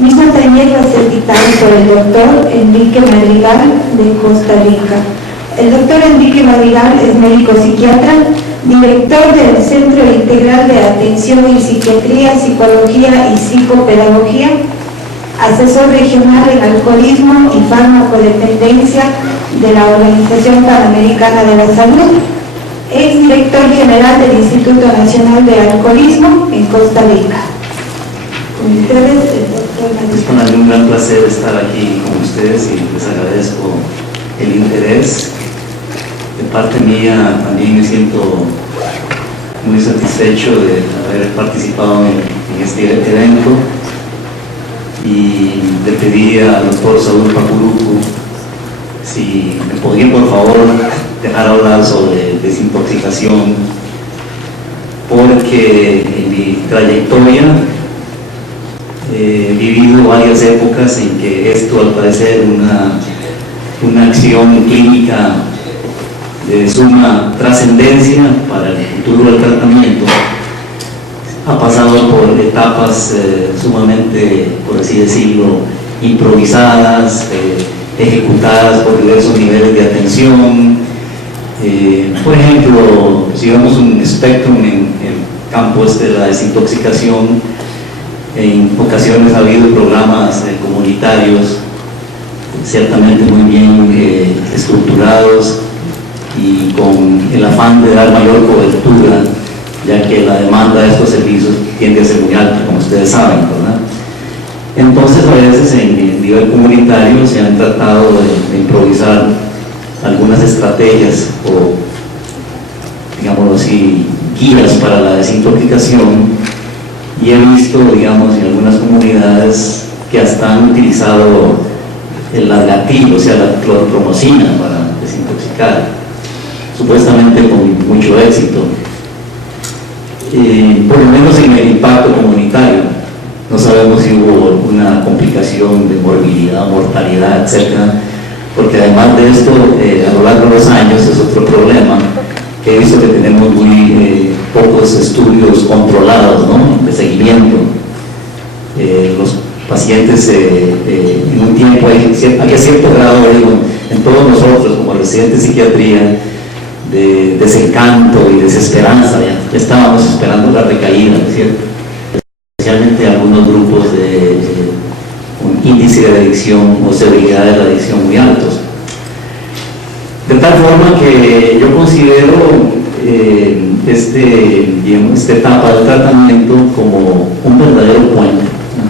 Mismo taller va a ser dictado por el doctor Enrique Madrigal de Costa Rica. El doctor Enrique Madrigal es médico psiquiatra, director del Centro Integral de Atención en Psiquiatría, Psicología y Psicopedagogía, asesor regional en alcoholismo y farmacodependencia de la Organización Panamericana de la Salud, ex director general del Instituto Nacional de Alcoholismo en Costa Rica. Con ustedes, el doctor Madrigal. Es para mí un gran placer estar aquí con ustedes y les agradezco el interés. De parte mía también me siento muy satisfecho de haber participado en este evento y le pedí al doctor Saúl Pacuruco si me podía por favor dejar hablar sobre desintoxicación, porque en mi trayectoria he vivido varias épocas en que esto, al parecer, una acción clínica de suma trascendencia para el futuro del tratamiento, ha pasado por etapas sumamente, por así decirlo, improvisadas, ejecutadas por diversos niveles de atención. Por ejemplo, si vemos un espectro en el campo de la desintoxicación, en ocasiones ha habido programas comunitarios ciertamente muy bien estructurados y con el afán de dar mayor cobertura, ya que la demanda de estos servicios tiende a ser muy alta, como ustedes saben, ¿verdad? Entonces, a veces en nivel comunitario se han tratado de improvisar algunas estrategias o, digámoslo así, guías para la desintoxicación, y he visto, digamos, en algunas comunidades que hasta han utilizado el gatillo, o sea, la clorpromosina para desintoxicar, supuestamente con mucho éxito. Por lo menos en el impacto comunitario, no sabemos si hubo una complicación de morbilidad, mortalidad, etc. Porque además de esto, a lo largo de los años es otro problema, que he visto que tenemos muy pocos estudios controlados, ¿no?, de seguimiento. Los pacientes, en un tiempo había cierto grado, digo, en todos nosotros como residentes de psiquiatría, de desencanto y desesperanza. Ya estábamos esperando la recaída, ¿no es cierto? Especialmente algunos grupos con índice de adicción o severidad de la adicción muy altos. De tal forma que yo considero esta etapa del tratamiento como un verdadero puente, ¿no?,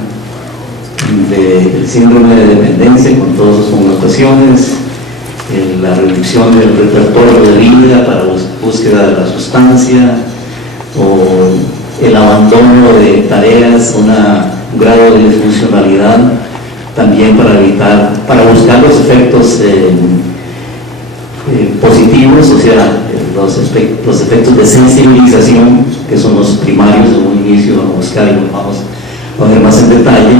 del síndrome de dependencia con todas sus connotaciones, la reducción del repertorio de vida para búsqueda de la sustancia, o el abandono de tareas, un grado de disfuncionalidad, también para buscar los efectos positivos, o sea, los efectos de sensibilización, que son los primarios en un inicio, vamos a buscar y vamos a ver más en detalle,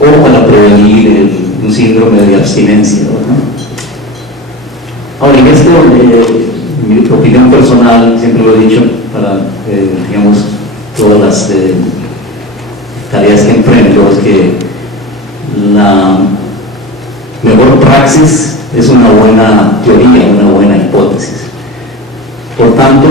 o para prevenir un síndrome de abstinencia, ¿no? Ahora, en esto, mi opinión personal, siempre lo he dicho, para, digamos, todas las tareas que emprendo, es que la mejor praxis es una buena teoría, una buena hipótesis. Por tanto,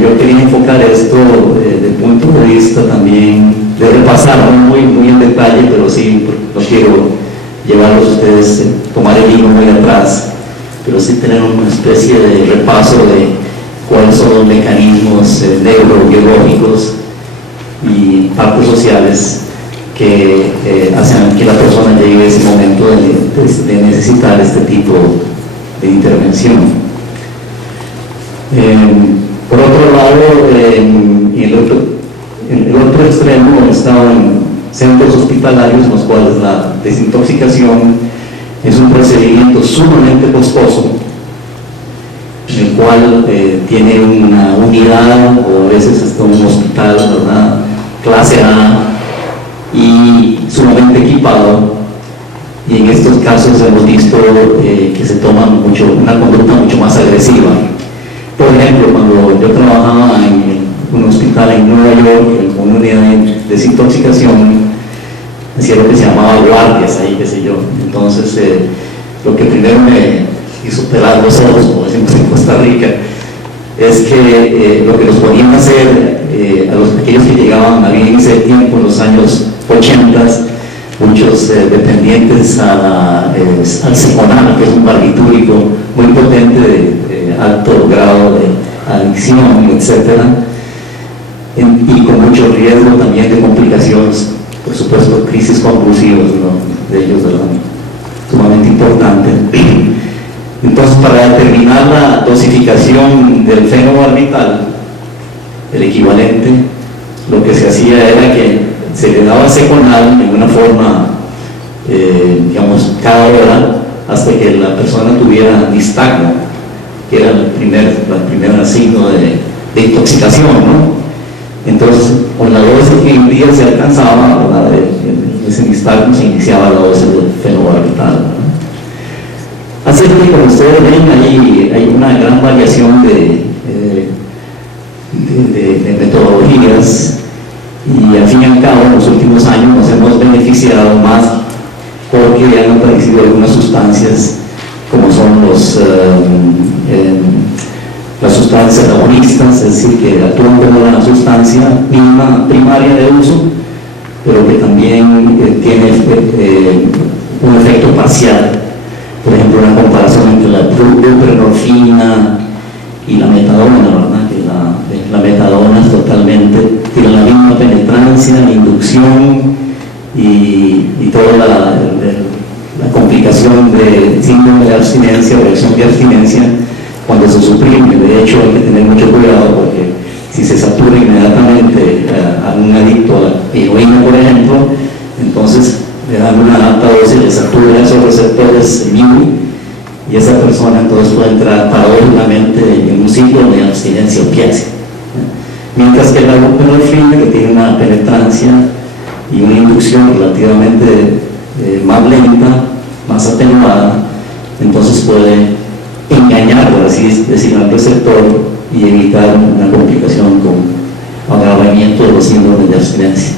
yo quería enfocar esto desde el punto de vista también de repasar, no muy en detalle, pero sí, no quiero llevarlos a ustedes, tomar el hilo muy atrás, pero sí tener una especie de repaso de cuáles son los mecanismos neurobiológicos y partes sociales que hacen que la persona llegue a ese momento de necesitar este tipo de intervención. Por otro lado, en el otro extremo he estado en centros hospitalarios en los cuales la desintoxicación es un procedimiento sumamente costoso, en el cual tiene una unidad o a veces hasta un hospital, ¿verdad?, clase A y sumamente equipado, y en estos casos hemos visto que se toma una conducta mucho más agresiva. Por ejemplo, cuando yo trabajaba en un hospital en Nueva York, con una unidad de desintoxicación, hacía lo que se llamaba guardias ahí, qué sé yo. Entonces, lo que primero me hizo pelar los ojos, como decimos en Costa Rica, es que lo que nos ponían a hacer a los pequeños que llegaban a vivir en ese tiempo, en los años 80, muchos dependientes al Seconal, que es un barbitúrico muy potente de alto grado de adicción, etc. Y con mucho riesgo también de complicaciones, por supuesto, crisis convulsivas, ¿no? De ellos, ¿verdad? Sumamente importante. Entonces, para determinar la dosificación del fenobarbital, el equivalente, lo que se hacía era que se le daba Seconal en una forma, digamos, cada hora, hasta que la persona tuviera nistagmo, que era el primer signo de intoxicación, ¿no? Entonces, con la dosis que un día se alcanzaba, ¿verdad? Ese nistagmo se iniciaba la dosis del fenobarbital, ¿no? Así que, como ustedes ven, hay una gran variación de metodologías, y al fin y al cabo en los últimos años nos hemos beneficiado más porque han aparecido algunas sustancias como son las sustancias agonistas, es decir, que actúan como la sustancia misma primaria de uso, pero que también tiene un efecto parcial. Por ejemplo, una comparación entre la buprenorfina y la metadona, ¿verdad? Que la metadona es totalmente, tiene la misma penetrancia, la inducción y toda la complicación de síndrome de abstinencia o reacción de abstinencia cuando se suprime. De hecho, hay que tener mucho cuidado porque si se satura inmediatamente a un adicto a la heroína, por ejemplo, entonces le dan una alta dosis, le satura esos receptores immune, y esa persona entonces puede entrar paradójicamente en un ciclo de abstinencia opiácea. Mientras que la buprenorfina, que tiene una penetrancia y una inducción relativamente más lenta, más atenuada, entonces puede engañar, por así decirlo, al receptor y evitar una complicación con agravamiento de los síndromes de abstinencia.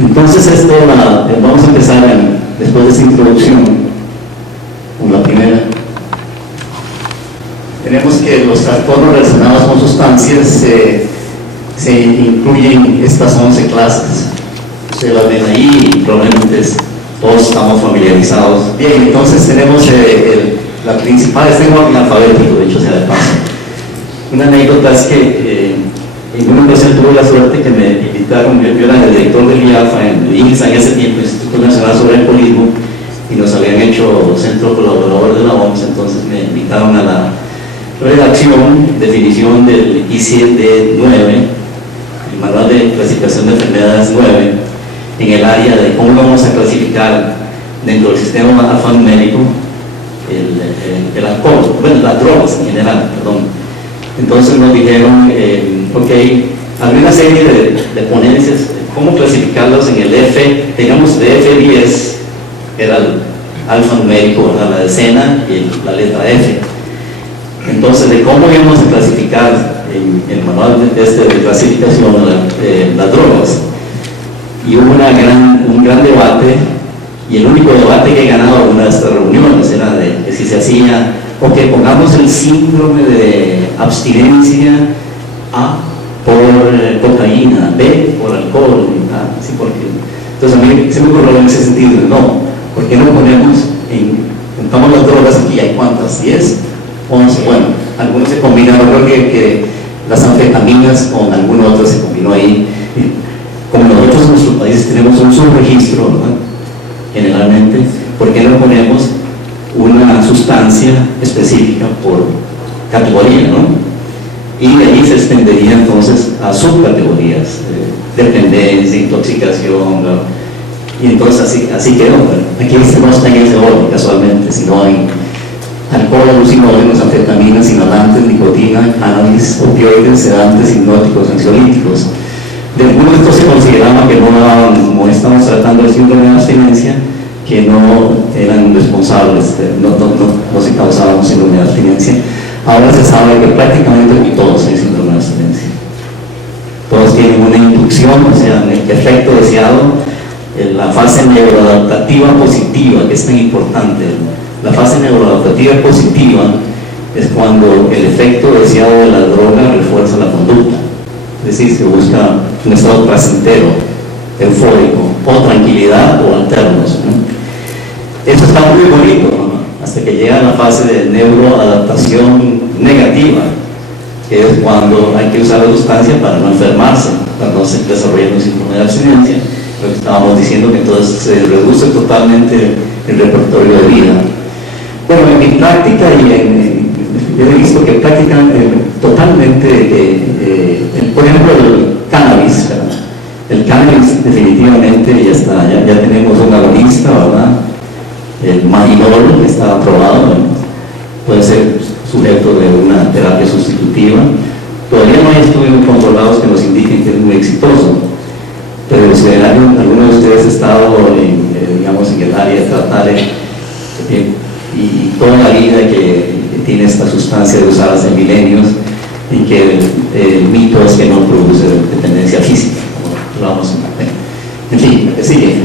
Entonces vamos a empezar después de esta introducción con la primera. Tenemos que los trastornos relacionados con sustancias se incluyen estas 11 clases. Ustedes las ven ahí y probablemente todos estamos familiarizados. Bien, entonces tenemos la principal, es en orden alfabético, de hecho sea de paso. Una anécdota es que en una ocasión tuve la suerte que me invitaron, yo era el director del IAFA en INSA en ese tiempo, Instituto Nacional sobre Alcoholismo, y nos habían hecho centro colaborador de la OMS, entonces me invitaron a la redacción, definición del ICD-9, el Manual de Clasificación de Enfermedades 9, en el área de cómo vamos a clasificar dentro del sistema alfanumérico el alcohol, bueno, las drogas en general, perdón. Entonces nos dijeron, ok, había una serie de ponencias, cómo clasificarlos en el F, digamos de F10, era el alfanumérico, la decena y la letra F. Entonces, de cómo íbamos a clasificar en el manual de clasificación las drogas. Y hubo un gran debate, y el único debate que he ganado en alguna de estas reuniones era de que si se hacía, ok, pongamos el síndrome de abstinencia A por cocaína, B por alcohol, ¿sí? Porque, entonces a mí se me ocurrió en ese sentido, no, ¿por qué no contamos las drogas aquí? ¿Hay cuántas? ¿10? 11, bueno, algunos se combinan, yo creo que las anfetaminas con alguna otra se combinó ahí. Como nosotros en nuestros países tenemos un subregistro, ¿verdad? Generalmente, ¿por qué no ponemos una sustancia específica por categoría, ¿no? Y de ahí se extendería entonces a subcategorías, dependencia, intoxicación, ¿no? Y entonces así quedó. Bueno, aquí no está en ese orden casualmente, sino hay alcohol, alucinógenos, anfetaminas, inhalantes, nicotina, cannabis, opioides, sedantes, hipnóticos, ansiolíticos. De algunos de estos se consideraba que no daban, como estamos tratando el síndrome de abstinencia, que no eran responsables, no se causaban un síndrome de abstinencia. Ahora se sabe que prácticamente todos hay síndrome de abstinencia. Todos tienen una inducción, o sea, un efecto deseado la fase neuroadaptativa positiva, que es tan importante. La fase neuroadaptativa positiva es cuando el efecto deseado de la droga refuerza la conducta, es decir, se busca un estado placentero, eufórico, o tranquilidad o alternos, ¿no? Eso está muy bonito, ¿no? Hasta que llega la fase de neuroadaptación negativa, que es cuando hay que usar la sustancia para no enfermarse, para no desarrollar un síndrome de abstinencia. Lo que estábamos diciendo, que entonces se reduce totalmente el repertorio de vida. Bueno, en mi práctica yo he visto que practican totalmente, por ejemplo, el cannabis, ¿verdad? El cannabis definitivamente ya tenemos un agonista, ¿verdad? El marinol, que está aprobado, ¿no? Puede ser sujeto de una terapia sustitutiva. Todavía no hay estudios controlados que nos indiquen que es muy exitoso, pero si alguno de ustedes ha estado digamos, en el área de tratar y toda la vida que tiene esta sustancia de usar hace milenios, y que el mito es que no produce dependencia física, como hablamos en fin, lo que sigue.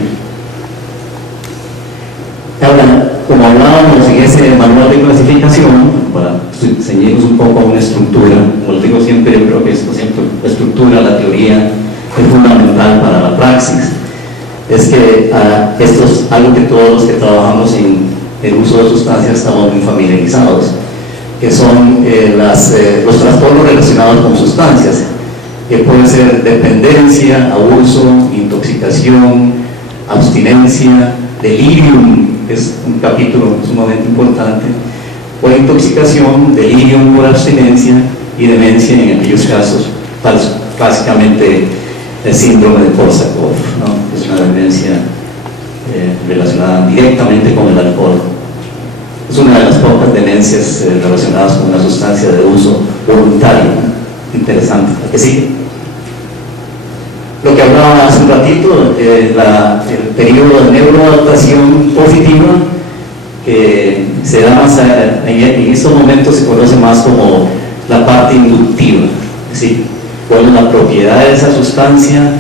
Ahora, como hablábamos en ese manual de clasificación, para ceñirnos un poco a una estructura, como les digo siempre, yo creo que la estructura, la teoría, es fundamental para la praxis. Es que esto es algo que todos los que trabajamos en el uso de sustancias estamos muy familiarizados, que son los trastornos relacionados con sustancias, que pueden ser dependencia, abuso, intoxicación, abstinencia, delirium, que es un capítulo sumamente importante, o intoxicación, delirium por abstinencia y demencia en aquellos casos, básicamente el síndrome de Korsakoff, ¿no? Es una demencia relacionada directamente con el alcohol. Es una de las pocas demencias relacionadas con una sustancia de uso voluntario, ¿no? Interesante, ¿a que sí? Lo que hablaba hace un ratito, el periodo de neuroadaptación positiva, que se da más en estos momentos se conoce más como la parte inductiva, ¿sí? ¿Cuál es la propiedad de esa sustancia?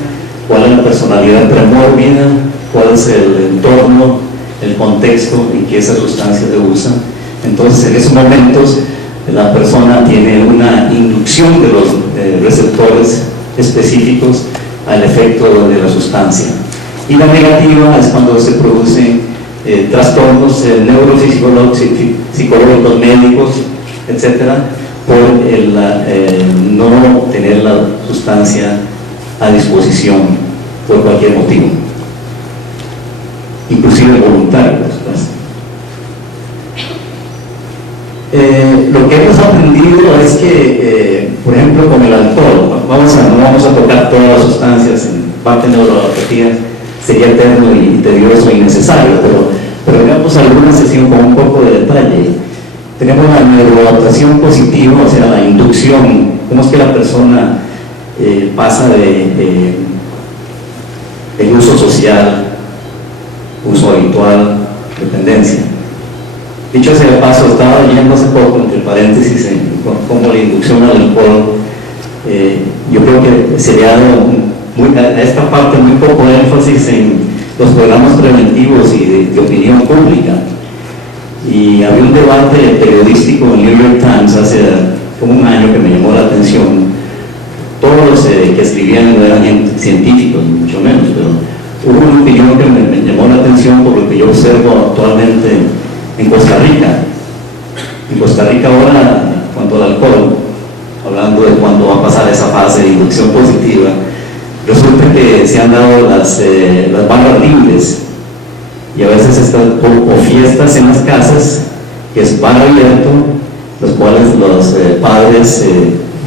¿Cuál es la personalidad premórbida? ¿Cuál es el entorno, el contexto en que esa sustancia se usa? Entonces, en esos momentos, la persona tiene una inducción de los receptores específicos al efecto de la sustancia. Y la negativa es cuando se producen trastornos neuropsicológicos, médicos, etcétera, por no tener la sustancia a disposición por cualquier motivo, inclusive voluntario. Lo que hemos aprendido es que, por ejemplo, con el alcohol, no vamos a tocar todas las sustancias en parte neuroadaptativa, sería eterno y tedioso y innecesario, pero veamos alguna sesión con un poco de detalle. Tenemos la neuroadaptación positiva, o sea, la inducción, cómo es que la persona pasa de uso social, uso habitual, dependencia. Dicho sea de paso, estaba leyendo hace poco, entre paréntesis, como la inducción al alcohol, yo creo que se le ha dado a esta parte muy poco énfasis en los programas preventivos y de opinión pública. Y había un debate periodístico en New York Times hace como un año que me llamó la atención. Todos los que escribían no eran científicos, mucho menos, pero hubo una opinión que me llamó la atención por lo que yo observo actualmente en Costa Rica. En Costa Rica ahora, en cuanto al alcohol, hablando de cuándo va a pasar esa fase de inducción positiva, resulta que se han dado las barras libres, y a veces están o fiestas en las casas, que es bar abierto, los cuales los padres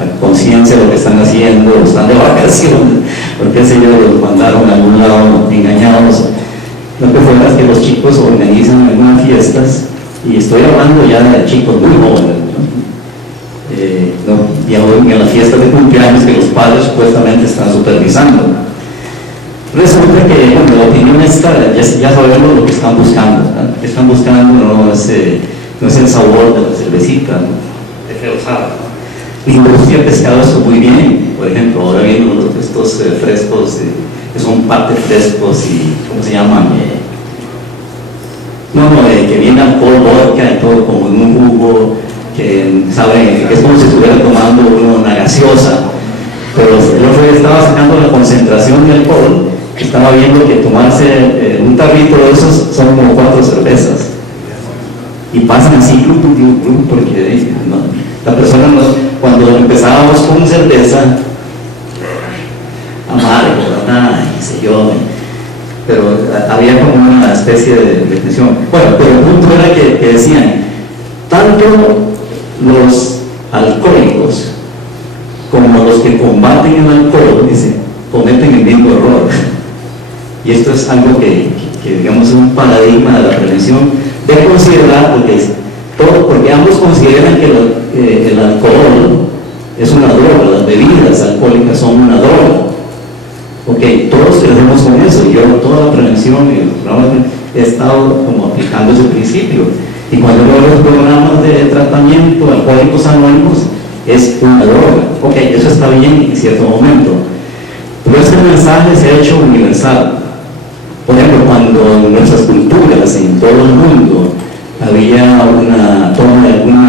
a conciencia de lo que están haciendo, están de vacaciones, porque ellos los mandaron a algún lado engañados. Lo que fuera es que los chicos organizan algunas fiestas, y estoy hablando ya de chicos muy jóvenes, y en las fiestas de cumpleaños que los padres supuestamente están supervisando. Resulta que, bueno, la opinión está, ya sabemos lo que están buscando, ¿no? Lo que están buscando no es el sabor de la cervecita, ¿no? De feosada, ¿no? La industria ha pescado esto muy bien. Por ejemplo, ahora vienen estos frescos que son parte frescos y, ¿cómo se llaman? Que viene alcohol, vodka y todo como en un jugo, que saben, que es como si estuviera tomando una gaseosa, pero el otro día estaba sacando la concentración de alcohol, estaba viendo que tomarse un tarrito de esos son como 4 cervezas, y pasan así, porque ¿no? La persona, cuando empezábamos con cerveza, amargo, ¿verdad? Y sé yo, pero había como una especie de tensión. Bueno, pero el punto era que decían, tanto los alcohólicos como los que combaten el alcohol, dice, cometen el mismo error. Y esto es algo que digamos es un paradigma de la prevención, de considerar, porque ambos consideran que el alcohol es una droga, las bebidas alcohólicas son una droga. Ok, todos crecemos con eso. Yo toda la prevención y los programas he estado como aplicando ese principio. Y cuando veo los programas de tratamiento Alcohólicos Anónimos, es una droga. Ok, eso está bien en cierto momento. Pero este mensaje se ha hecho universal. Por ejemplo, cuando en nuestras culturas, en todo el mundo, había una toma de algún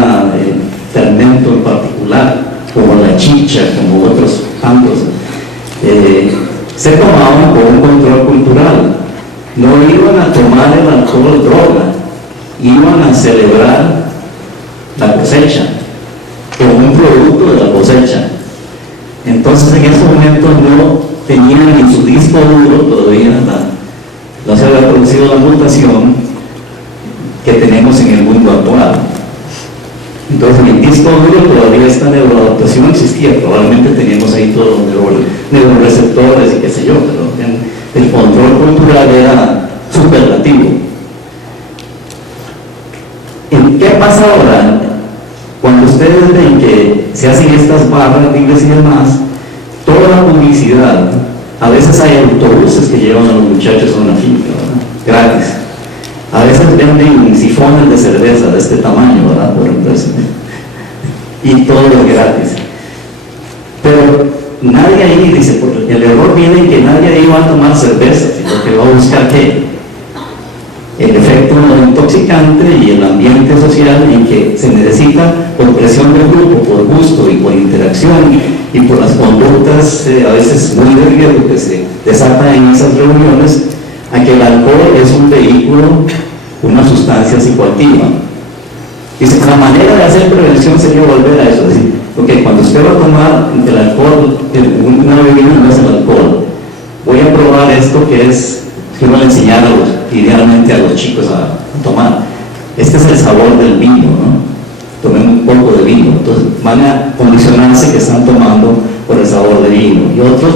fermento en particular, como la chicha, como otros tantos, se tomaban por un control cultural. No iban a tomar el alcohol droga, iban a celebrar la cosecha como un producto de la cosecha. Entonces en ese momento no tenían en su disco duro todavía no se había producido la mutación que tenemos en el mundo actual. Entonces en el disco duro todavía esta neuroadaptación existía, probablemente teníamos ahí todos los neuroreceptores y qué sé yo, pero el control cultural era superlativo. ¿Qué pasa ahora? Cuando ustedes ven que se hacen estas barras libres y demás, toda la publicidad, a veces hay autobuses que llevan a los muchachos a una finca, ¿verdad? Gratis. A veces venden sifones de cerveza de este tamaño, ¿verdad? Por entonces, y todo es gratis. Pero nadie ahí dice, porque el error viene en que nadie ahí va a tomar cerveza, sino que va a buscar ¿qué? El efecto intoxicante y el ambiente social en que se necesita, por presión del grupo, por gusto y por interacción y por las conductas a veces muy de riesgo que se desatan en esas reuniones, a que el alcohol es un vehículo, una sustancia psicoactiva. Dice, la manera de hacer prevención sería volver a eso, es decir, ok, cuando usted va a tomar el alcohol, una bebida no es el alcohol, voy a probar esto que es, que uno le enseñara idealmente a los chicos a tomar. Este es el sabor del vino, ¿no? Tomen un poco de vino, entonces van a condicionarse que están tomando por el sabor de vino, y otros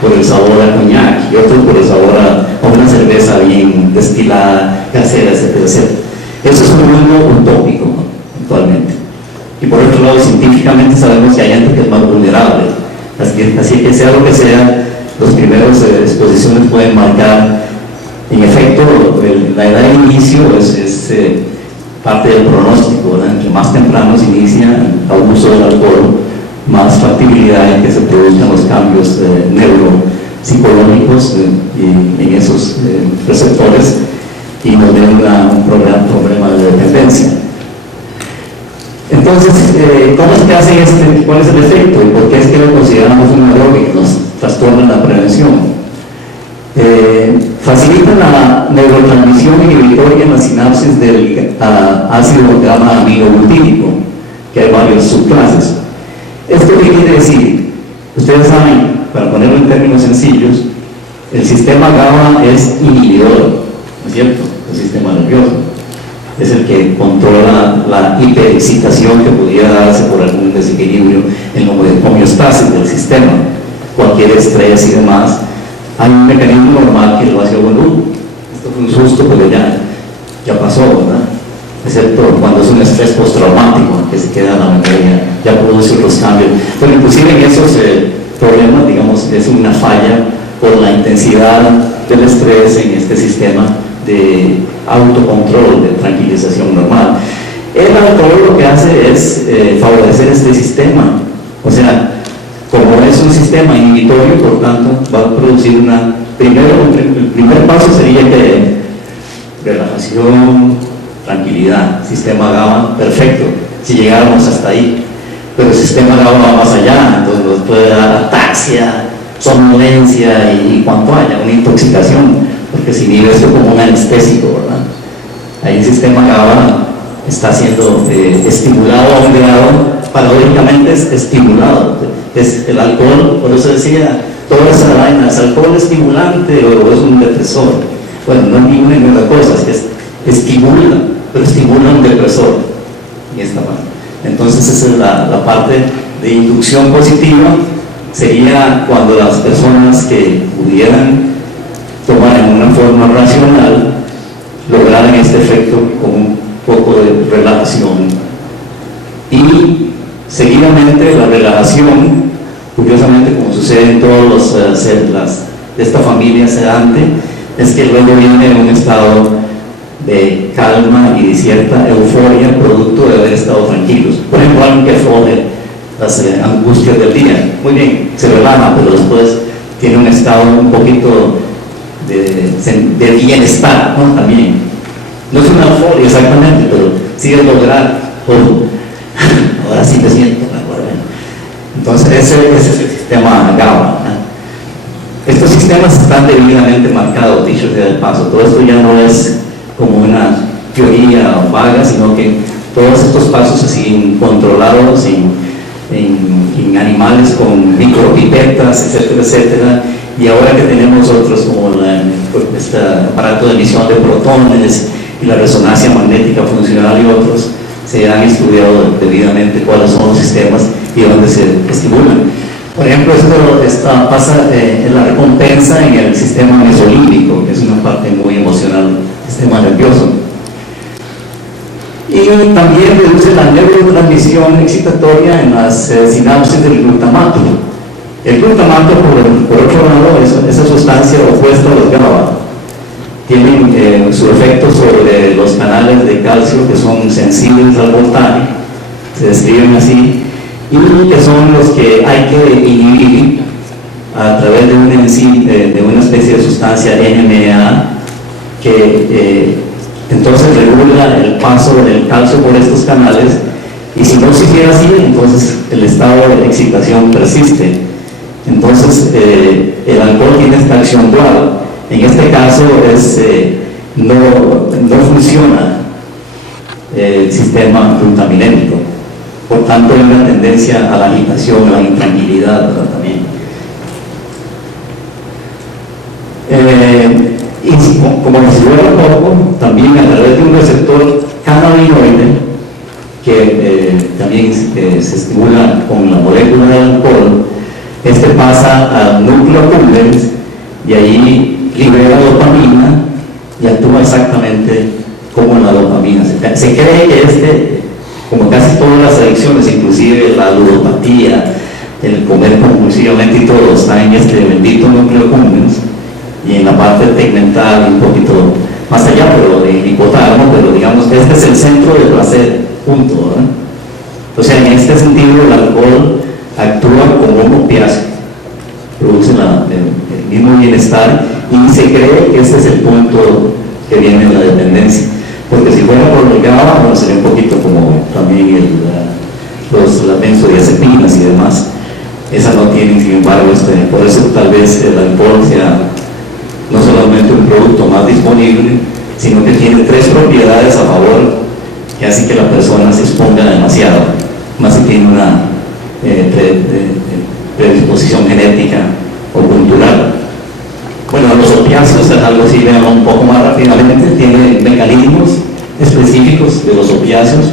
por el sabor a coñac, y otros por el sabor a una cerveza bien destilada, casera, etcétera, etcétera. Eso es un mundo utópico, ¿no? Actualmente. Y por otro lado, científicamente sabemos que hay gente que es más vulnerable, así que sea lo que sea, los primeros exposiciones pueden marcar. En efecto, la edad de inicio es parte del pronóstico, ¿verdad? Entre más temprano se inicia el abuso del alcohol, más factibilidad en que se produzcan los cambios neuropsicológicos en esos receptores y nos den un problema de dependencia. Entonces, ¿cómo es que hacen cuál es el efecto y por qué es que lo consideramos una droga y nos trastorna la prevención? Facilitan la neurotransmisión inhibitoria en la sinapsis del ácido gamma aminobutírico, que hay varias subclases. ¿Esto qué quiere decir? Ustedes saben, para ponerlo en términos sencillos, el sistema GABA es inhibidor, ¿no es cierto? El sistema nervioso es el que controla la hiperexcitación que pudiera darse por algún desequilibrio en la homeostasis del sistema, cualquier estrés y demás. Hay un mecanismo normal que lo hace bueno, esto fue un susto, pero ya pasó, ¿verdad? Excepto cuando es un estrés postraumático que se queda en la memoria, ya produce otros cambios. Pero inclusive en esos problemas, digamos, es una falla por la intensidad del estrés en este sistema de autocontrol, de tranquilización normal. El alcohol lo que hace es favorecer este sistema, o sea, como es un sistema inhibitorio, por tanto, va a producir una el primer paso sería que relajación, tranquilidad, sistema GABA, perfecto, si llegáramos hasta ahí. Pero el sistema GABA va más allá, entonces nos puede dar ataxia, somnolencia y cuanto haya, una intoxicación, porque se inhibe esto como un anestésico, ¿verdad? Ahí el sistema GABA está siendo estimulado a un grado, paradójicamente es estimulado. Es el alcohol, por eso decía, toda esa vaina, ¿es alcohol estimulante o es un depresor? Bueno, no es ninguna ni otra cosa, es que estimula, pero estimula un depresor en esta parte. Entonces esa es la parte de inducción positiva, sería cuando las personas que pudieran tomar en una forma racional lograran este efecto con un poco de relajación. Y seguidamente la relajación, curiosamente como sucede en todas las células de esta familia sedante, es que luego viene un estado de calma y de cierta euforia producto de haber estado tranquilos. Por ejemplo, alguien que afronte las angustias del día, muy bien, se relaja, pero después tiene un estado un poquito de bienestar, ¿no? También. No es una euforia exactamente, pero sí es lograr, ahora sí me siento mejor. Entonces ese es el sistema GABA. Estos sistemas están debidamente marcados, dicho sea de paso. Todo esto ya no es como una teoría vaga, sino que todos estos pasos se siguen controlados en animales con micropipetas, etcétera, etcétera. Y ahora que tenemos otros como este aparato de emisión de protones y la resonancia magnética funcional y otros, se han estudiado debidamente cuáles son los sistemas y dónde se estimulan. Por ejemplo, esto pasa en la recompensa en el sistema mesolímbico, que es una parte muy emocional del sistema nervioso. Y también reduce la neurotransmisión excitatoria en las sinapsis del glutamato. El glutamato, por otro lado, es esa sustancia opuesta a los GABA. Tienen su efecto sobre los canales de calcio que son sensibles al voltaje, se describen así, y que son los que hay que inhibir a través de una especie de sustancia NMDA que entonces regula el paso del calcio por estos canales, y si no se hiciera así, entonces el estado de excitación persiste. Entonces el alcohol tiene esta acción dual. En este caso no funciona el sistema glutaminémico, por tanto hay una tendencia a la agitación, a la intranquilidad, ¿verdad? También. Y como les fuera poco, también a través de un receptor cannabinoide que también se estimula con la molécula del alcohol, este pasa al núcleo accumbens y ahí libera dopamina y actúa exactamente como la dopamina. Se cree que como casi todas las adicciones, inclusive la ludopatía, el comer compulsivamente y todo, está en este bendito núcleo accumbens y en la parte tegmental un poquito más allá, pero de hipotálamo, pero digamos que este es el centro del placer, punto, ¿verdad? O sea, en este sentido el alcohol actúa como un opiáceo, produce el mismo bienestar, y se cree que ese es el punto que viene de la dependencia, porque si fuera por el GABA, bueno, sería un poquito como también las benzodiazepinas y demás. Esa no tiene, sin embargo, por eso tal vez el alcohol sea no solamente un producto más disponible, sino que tiene tres propiedades a favor que hace que la persona se exponga demasiado, más si tiene una predisposición genética o cultural. Bueno, los opiáceos es algo así, vean un poco más rápidamente, tiene mecanismos específicos de los opiáceos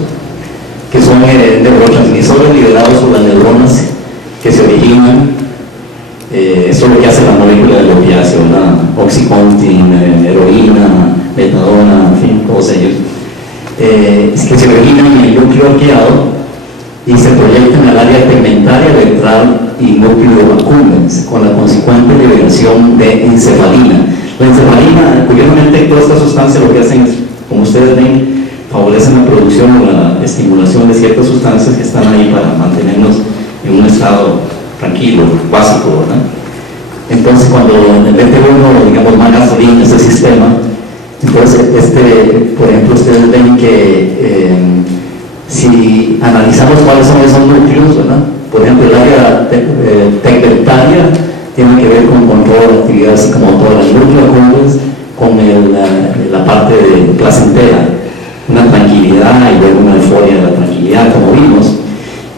que son neurotransmisores liberados por las neuronas que se originan. Eso es lo que hace la molécula del opiáceo, la Oxycontin, heroína, metadona, en fin, todos ellos, que se originan en el núcleo arqueado y se proyectan al área tegmentaria, ventral y núcleo accumbens, con la consecuente liberación de encefalina. La encefalina, curiosamente, todas estas sustancias lo que hacen es, como ustedes ven, favorecen la producción o la estimulación de ciertas sustancias que están ahí para mantenernos en un estado tranquilo, básico, ¿verdad? Entonces, cuando le mete uno, digamos, más gasolina en este sistema, entonces, por ejemplo, ustedes ven que si analizamos cuáles son esos núcleos, ¿verdad? Por ejemplo, el área tegmentaria tiene que ver con control de actividades psicomotoras, el núcleo accumbens con la parte placentera, una tranquilidad y luego una euforia de la tranquilidad, como vimos.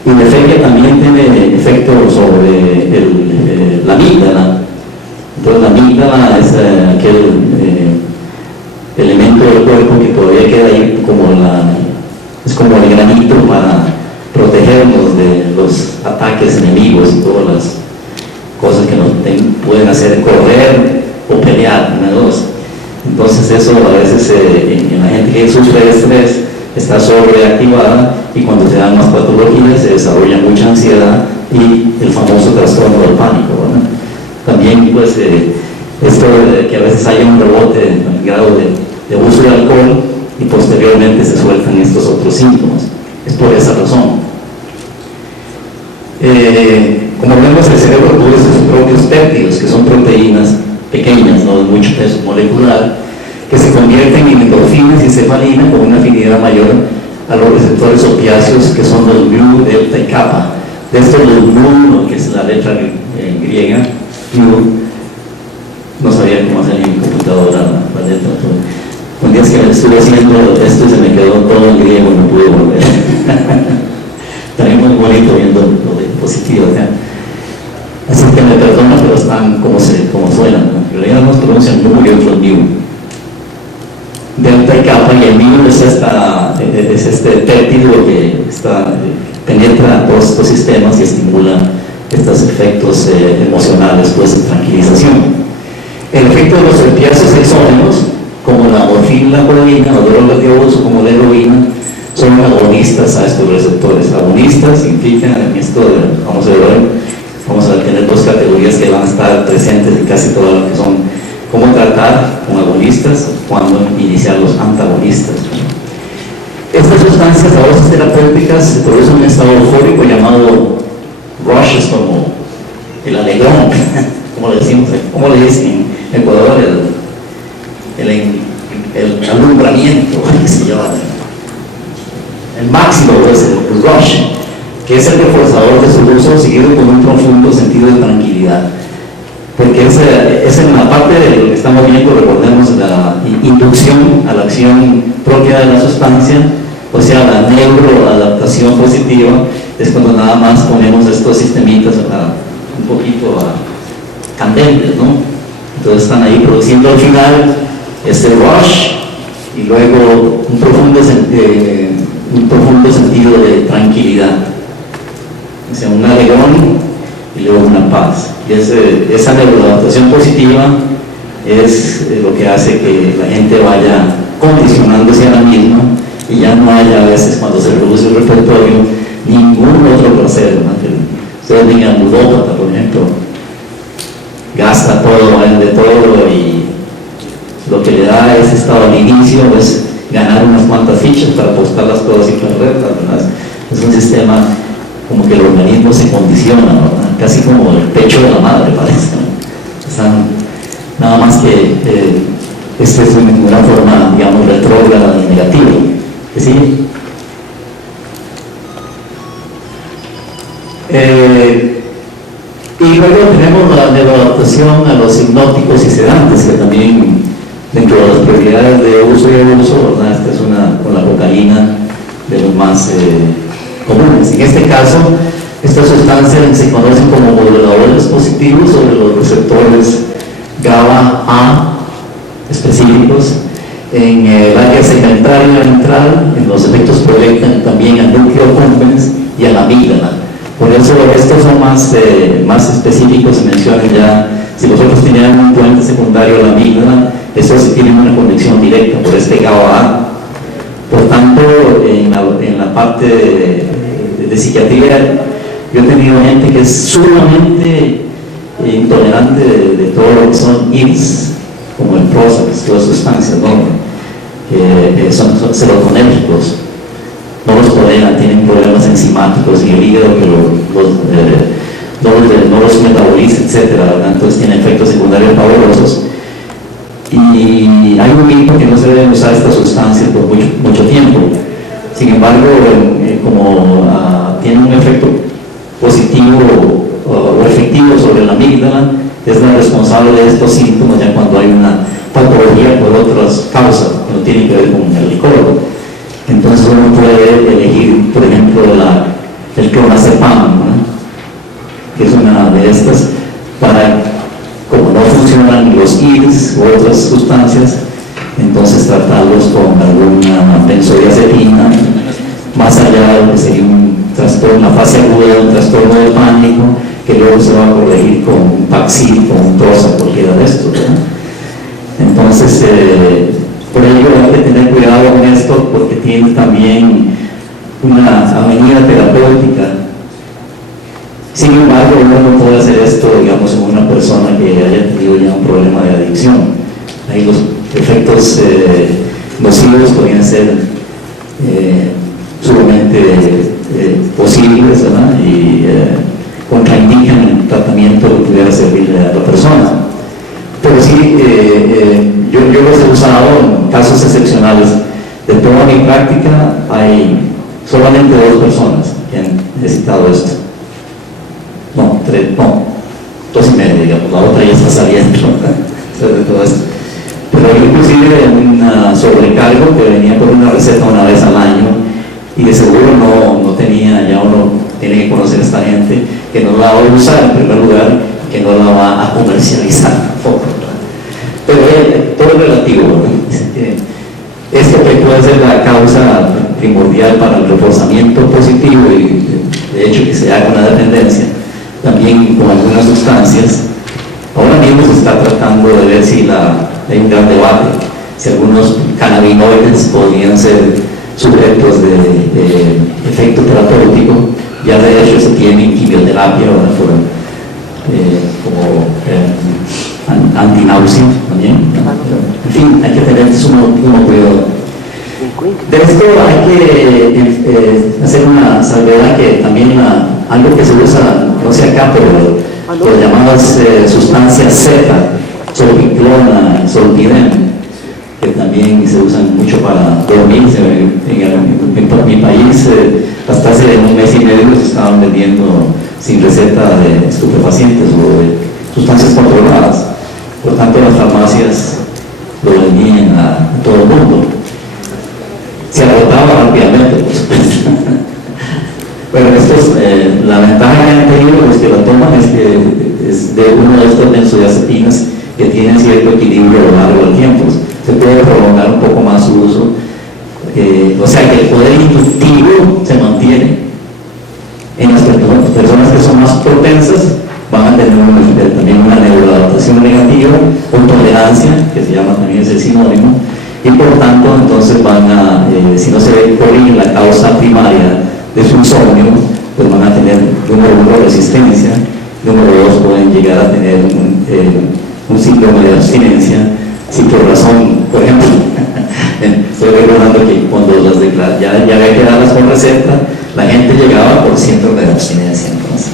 Y la efemia también tiene efecto sobre la amígdala. Entonces la amígdala es aquel elemento del cuerpo que todavía queda ahí es como el granito para protegernos de los ataques enemigos y todas las cosas que nos pueden hacer correr o pelear, una de dos. Entonces eso a veces en la gente que sufre de estrés está sobreactivada y cuando se dan más patologías se desarrolla mucha ansiedad y el famoso trastorno del pánico, ¿verdad? También pues esto de que a veces haya un rebote en el grado de uso de alcohol y posteriormente se sueltan estos otros síntomas. Es por esa razón. Como vemos, el cerebro produce sus propios péptidos, que son proteínas pequeñas, no de mucho peso molecular, que se convierten en endorfinas y cefalina con una afinidad mayor a los receptores opiáceos, que son los GLU, delta y kappa. De estos los GLU, que es la letra griega, GLU, no sabía cómo hacer en mi computadora la letra. Un día que estuve haciendo esto se me quedó todo en griego y no pude volver. También muy bonito viendo lo de positivo acá. Así que me perdonan, pero están como suenan, ¿no? En realidad nos pronuncian mu y otros mu. Delta y kappa, y el mu es este péptido que penetra todos estos sistemas y estimula estos efectos emocionales, pues de tranquilización. El efecto de los opiáceos exógenos, como la morfina, la codeína, o drogas de uso como la heroína, son agonistas a estos receptores. Agonistas significa, en esto vamos a ver hoy, vamos a tener dos categorías que van a estar presentes en casi todo lo que son cómo tratar con agonistas o cuándo iniciar los antagonistas. Estas sustancias, a dosis terapéuticas, se producen un estado eufórico llamado rushes, como el alegrón, como le decimos, como le dicen en Ecuador, el alumbramiento, que se llama el máximo, pues, el rush, que es el reforzador de su uso, seguido con un profundo sentido de tranquilidad. Porque es en la parte de lo que estamos viendo, recordemos la inducción a la acción propia de la sustancia, o sea, la neuroadaptación positiva, es cuando nada más ponemos estos sistemitas un poquito candentes, ¿no? Entonces están ahí produciendo al final este rush y luego un profundo sentido de tranquilidad, o sea, un alegrón y luego una paz. Y esa neuroadaptación positiva es lo que hace que la gente vaya condicionándose a la misma y ya no haya a veces, cuando se reduce el repertorio, ningún otro placer, ¿no? Ustedes digan ludópata, por ejemplo, gasta todo, vende todo y lo que le da ese estado al inicio es ganar unas cuantas fichas para apostarlas todas y perderlas, ¿verdad? Es un sistema como que el organismo se condiciona, ¿verdad? Casi como el pecho de la madre, parece, ¿no? Nada más que esta es una forma, digamos, retrógrada y negativa. ¿Que sí? Y luego tenemos la neuroadaptación a los hipnóticos y sedantes, que también dentro de las prioridades de uso y abuso, ¿verdad? Esta es con la cocaína de los más comunes. En este caso, estas sustancias se conocen como moduladores positivos sobre los receptores GABA A específicos. En el área segmentaria ventral, en los efectos proyectan también al núcleo accumbens y a la amígdala. Por eso estos son más específicos, se mencionan ya. Si los otros tenían un puente secundario a la amígdala, estos sí tienen una conexión directa por este GABA A. Por tanto, en la parte de psiquiatría, yo he tenido gente que es sumamente intolerante de todo lo que son IRS, como el Prozac, todas sustancias, ¿no? Que son serotonérgicos, no los toleran, tienen problemas enzimáticos en el hígado que no los metaboliza, etcétera, ¿verdad? Entonces tiene efectos secundarios pavorosos. Y hay un mito que no se deben usar estas sustancias por mucho tiempo. Sin embargo, como tiene un efecto positivo o efectivo sobre la amígdala, es la responsable de estos síntomas ya cuando hay una patología por otras causas que no tienen que ver con el licor. Entonces uno puede elegir, por ejemplo, el clonazepam, ¿no? Que es una de estas, para, como no funcionan los IRS u otras sustancias, entonces tratarlos con alguna benzodiazepina, más allá de que sería un trastorno, la fase aguda de un trastorno de pánico, que luego se va a corregir con un Paxil, con un Prozac, cualquiera de estos, ¿verdad? Entonces, por ello hay que tener cuidado con esto, porque tiene también una avenida terapéutica. Sin embargo, uno no puede hacer esto, digamos, en una persona que haya tenido ya un problema de adicción. Ahí los efectos nocivos podrían ser sumamente posibles, ¿verdad? Y contraindican el tratamiento que pudiera servirle a la persona. Pero sí, yo los he usado en casos excepcionales. De toda mi práctica hay solamente 2 personas que han necesitado esto. No, 2 y media, digamos, la otra ya está saliendo de todo esto. Pero inclusive un sobrecargo que venía por una receta una vez al año, y de seguro no tenía, ya uno tiene que conocer a esta gente que no la va a usar en primer lugar, que no la va a comercializar tampoco, ¿verdad? Pero todo es relativo, ¿verdad? Esto que puede ser la causa primordial para el reforzamiento positivo y de hecho que se haga una dependencia, también con algunas sustancias. Ahora mismo se está tratando de ver si hay un gran debate, si algunos cannabinoides podrían ser sujetos de efecto terapéutico. Ya de hecho se tiene quimioterapia ahora como antináusea también. En fin, hay que tener sumo cuidado. De esto hay que hacer una salvedad, que también algo que se usa, no sé acá, pero las llamadas sustancias Z, solpiclona, solpidem, que también se usan mucho para dormir. En mi país, hasta hace un mes y medio se estaban vendiendo sin receta de estupefacientes o de sustancias controladas. Por tanto, las farmacias lo vendían a todo el mundo. Se agotaba rápidamente, por supuesto. Pero la ventaja que han tenido los que lo toman es que es de uno de estos benzodiazepinas que tienen cierto equilibrio a lo largo del tiempo. Se puede prolongar un poco más su uso, o sea que el poder inductivo se mantiene. En las personas que son más propensas van a tener también una neuroadaptación negativa o tolerancia, que se llama también ese sinónimo, y por tanto entonces van a, si no se corrige la causa primaria de su insomnio, pues van a tener, número 1, resistencia, número 2, pueden llegar a tener un síndrome de abstinencia, si por razón, por ejemplo, estoy recordando que cuando las ya había que darlas con receta, la gente llegaba por síndrome de abstinencia. Entonces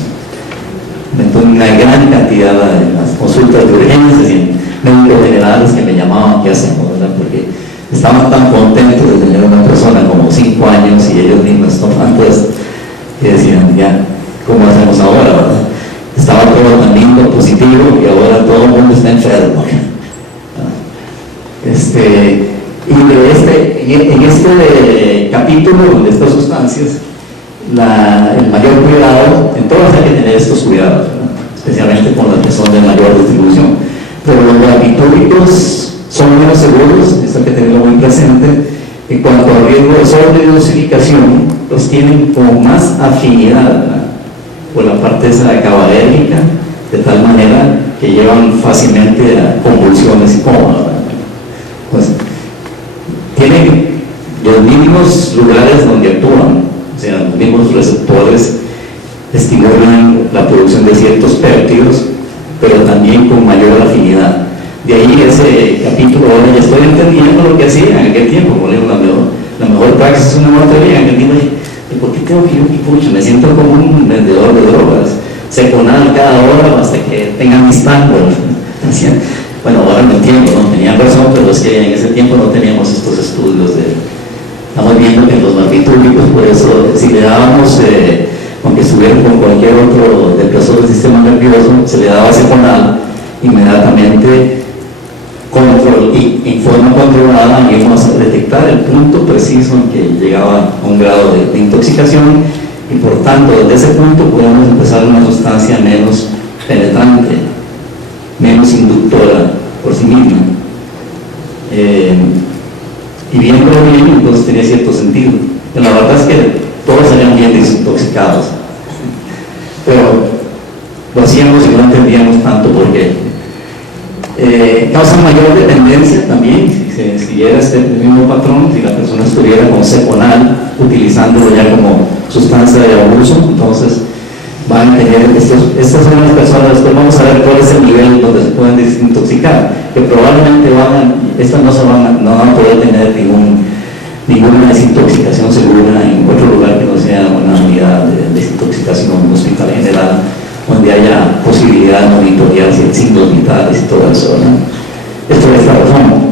una gran cantidad en las consultas de urgencias y en médicos generales que me llamaban, ¿qué hacemos? ¿Verdad? Porque estaban tan contentos de tener una persona como 5 años y ellos mismos tomando esto, que decían, ya, ¿cómo hacemos ahora? ¿Verdad? Estaba todo tan lindo, positivo, y ahora todo el mundo está enfermo. Y en este capítulo de estas sustancias, el mayor cuidado, en todas hay que tener estos cuidados, ¿no? Especialmente con las que son de mayor distribución, pero los barbitúricos son menos seguros, esto hay que tenerlo muy presente. En cuanto al riesgo de sobredosificación, los tienen con más afinidad, ¿verdad?, por la parte esa de cabadérgica, de tal manera que llevan fácilmente a convulsiones y coma, ¿verdad? Pues tienen los mismos lugares donde actúan, o sea, los mismos receptores estimulan la producción de ciertos péptidos, pero también con mayor afinidad. De ahí ese capítulo, ahora ya estoy entendiendo lo que hacía en aquel tiempo. Por ejemplo, la mejor praxis es una mortería. En aquel tiempo, ¿por qué tengo que ir a un kipucho? Me siento como un vendedor de drogas. seconal cada hora hasta que tengan mis tangos. Bueno, ahora no entiendo, no tenían razón, pero es que en ese tiempo no teníamos estos estudios estamos viendo que los barbitúricos, por eso si le dábamos, aunque estuvieran con cualquier otro depresor del sistema nervioso, se le daba seconal, inmediatamente en forma controlada íbamos a detectar el punto preciso en que llegaba a un grado de intoxicación, y por tanto desde ese punto podemos empezar una sustancia menos penetrante, menos inductora por sí misma. Y viéndolo bien, entonces tenía cierto sentido. Pero la verdad es que todos salían bien desintoxicados, pero lo hacíamos y no entendíamos tanto por qué. Causa mayor dependencia también, si siguiera este mismo patrón, si la persona estuviera con seconal, utilizándolo ya como sustancia de abuso, entonces van a tener, estas son las personas, después vamos a ver cuál es el nivel donde se pueden desintoxicar, que probablemente estas no van a poder tener ninguna desintoxicación segura en otro lugar que no sea una unidad de desintoxicación, un hospital general, donde haya posibilidad de monitorear signos vitales y todo eso, ¿no? Esto es la razón.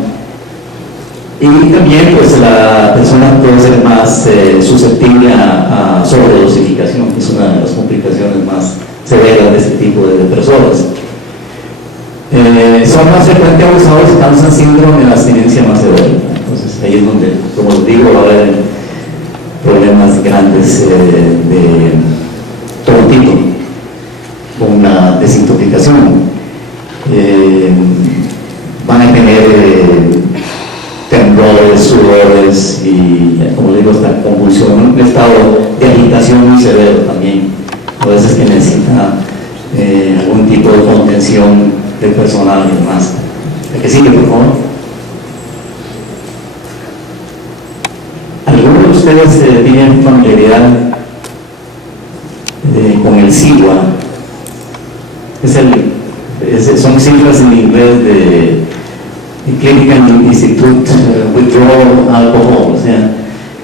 Y también pues la persona puede ser más susceptible a sobredosificación, que es una de las complicaciones más severas de este tipo de depresores. Son más frecuentes abusados y causan síndrome de abstinencia más severa. Entonces ahí es donde, como les digo, va a haber problemas grandes de todo tipo con la desintoxicación. Van a tener temblores, sudores y, como digo, esta convulsión, un estado de agitación muy severo también. A veces que necesita algún tipo de contención del personal y demás. ¿A que sigue, por favor? ¿Algunos de ustedes tienen familiaridad con el SIWA? Son siglas en inglés de Clinical Institute Withdrawal Alcohol, o sea,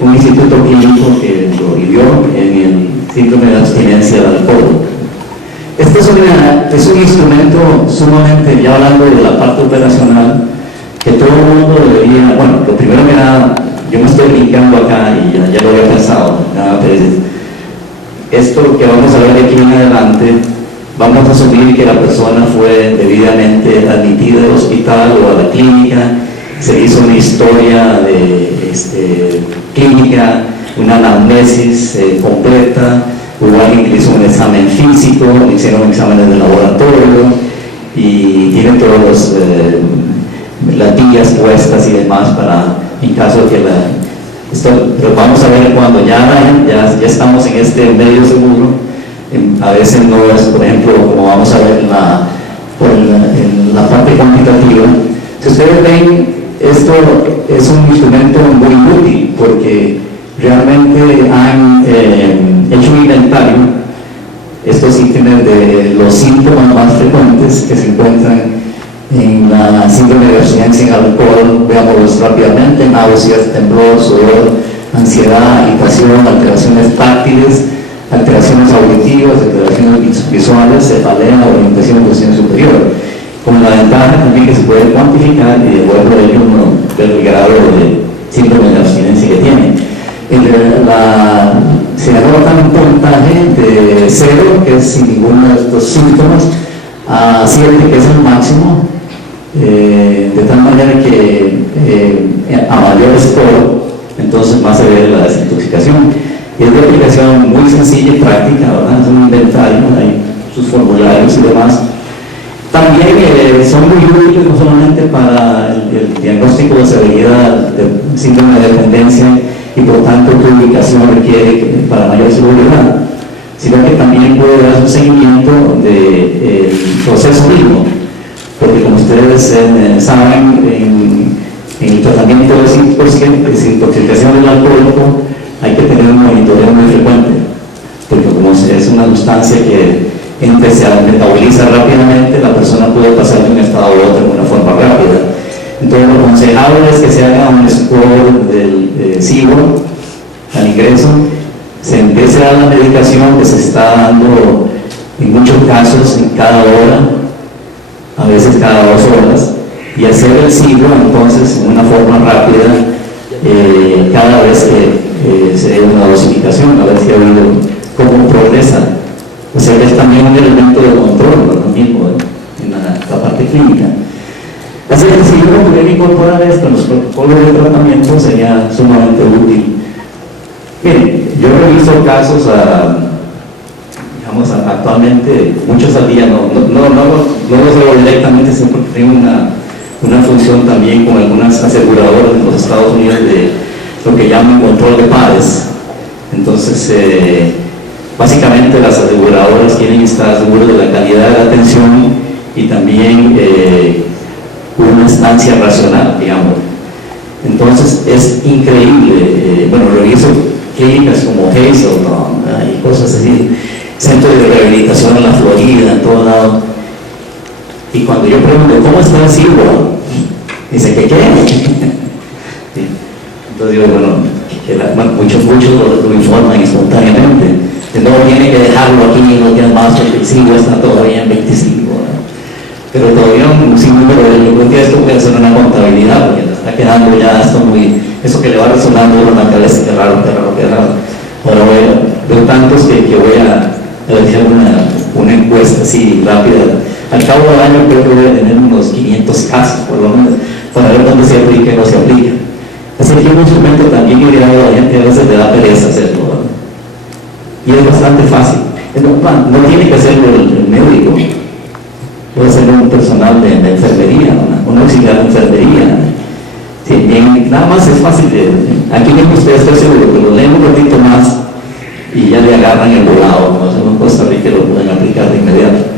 un instituto clínico que lo vivió en el síndrome de abstinencia de alcohol. Este es un instrumento sumamente, ya hablando de la parte operacional, que todo el mundo debería, bueno, lo primero que nada, yo me estoy brincando acá y ya lo había pensado, esto que vamos a ver de aquí en adelante, vamos a asumir que la persona fue debidamente admitida al hospital o a la clínica, se hizo una historia clínica, una anamnesis completa, hubo alguien que hizo un examen físico, hicieron exámenes de laboratorio y tienen todas las vías puestas y demás para, en caso de que pero vamos a ver cuando ya estamos en este medio seguro. A veces no es, por ejemplo, como vamos a ver en la parte cuantitativa. Si ustedes ven, esto es un instrumento muy útil porque realmente han hecho un inventario, estos ítems de los síntomas más frecuentes que se encuentran en la síndrome de abstinencia en alcohol. Veámoslos rápidamente: náuseas, temblor, sudor, ansiedad, agitación, alteraciones táctiles, alteraciones auditivas, alteraciones visuales, cefalea, orientación y posición superior, con la ventaja también que se puede cuantificar y de acuerdo a ello uno del grado de síndrome de abstinencia que tiene. Se anota un puntaje de 0, que es sin ninguno de estos síntomas, a 7, que es el máximo, de tal manera que a mayor score, entonces más severa la desintoxicación. Y es de aplicación muy sencilla y práctica, ¿verdad? Es un inventario, hay sus formularios y demás. También son muy útiles no solamente para el diagnóstico de severidad de síndrome de dependencia y por tanto tu ubicación requiere para mayor seguridad, sino que también puede dar un seguimiento del proceso mismo, porque como ustedes saben, en el tratamiento de desintoxicación del alcohólico hay que tener un monitoreo muy frecuente, porque como es una sustancia que se metaboliza rápidamente, la persona puede pasar de un estado a otro de una forma rápida. Entonces lo aconsejable es que se haga un score del SIWA al ingreso, se empiece a dar la medicación que se está dando en muchos casos en cada hora, a veces cada 2 horas, y hacer el siglo entonces en una forma rápida cada vez que se dé una dosificación, a ver si ha habido cómo progresa. O sea que es también un elemento de control, lo mismo en la parte clínica. Así que si uno pudiera incorporar esto en los protocolos de tratamiento sería sumamente útil. Miren, yo reviso casos digamos, actualmente, muchos al día, no los veo directamente, sino porque tengo una función también con algunas aseguradoras en los Estados Unidos de lo que llaman control de pares. Entonces, básicamente las aseguradoras quieren estar seguros de la calidad de la atención y también una estancia racional, digamos. Entonces es increíble, bueno, reviso clínicas como Hazelton y cosas así, centros de rehabilitación en la Florida, en todo lado, y cuando yo pregunto, ¿cómo está el siglo? Dice, ¿qué? Sí. Entonces digo, bueno, muchos lo informan espontáneamente, que no tiene que dejarlo aquí, no tiene más, porque el siglo está todavía en 25, ¿no? Pero todavía un sinnúmero de yo creo que esto puede ser una contabilidad, porque le está quedando ya esto eso que le va resonando en la cabeza, que raro. Ahora veo tantos que voy a hacer una encuesta así rápida. Al cabo del año creo que voy a tener unos 500 casos, por lo menos, para ver dónde se aplica y no se aplica. Así que un instrumento también ideado a la gente a veces le da pereza hacerlo, ¿no? Y es bastante fácil. No tiene que hacerlo el médico. Puede ser un personal de enfermería, un auxiliar de enfermería. Sí, bien, nada más es fácil. Aquí mismo ustedes, estoy seguro que lo leen un ratito más y ya le agarran el volado, ¿no? En Costa Rica lo pueden aplicar de inmediato.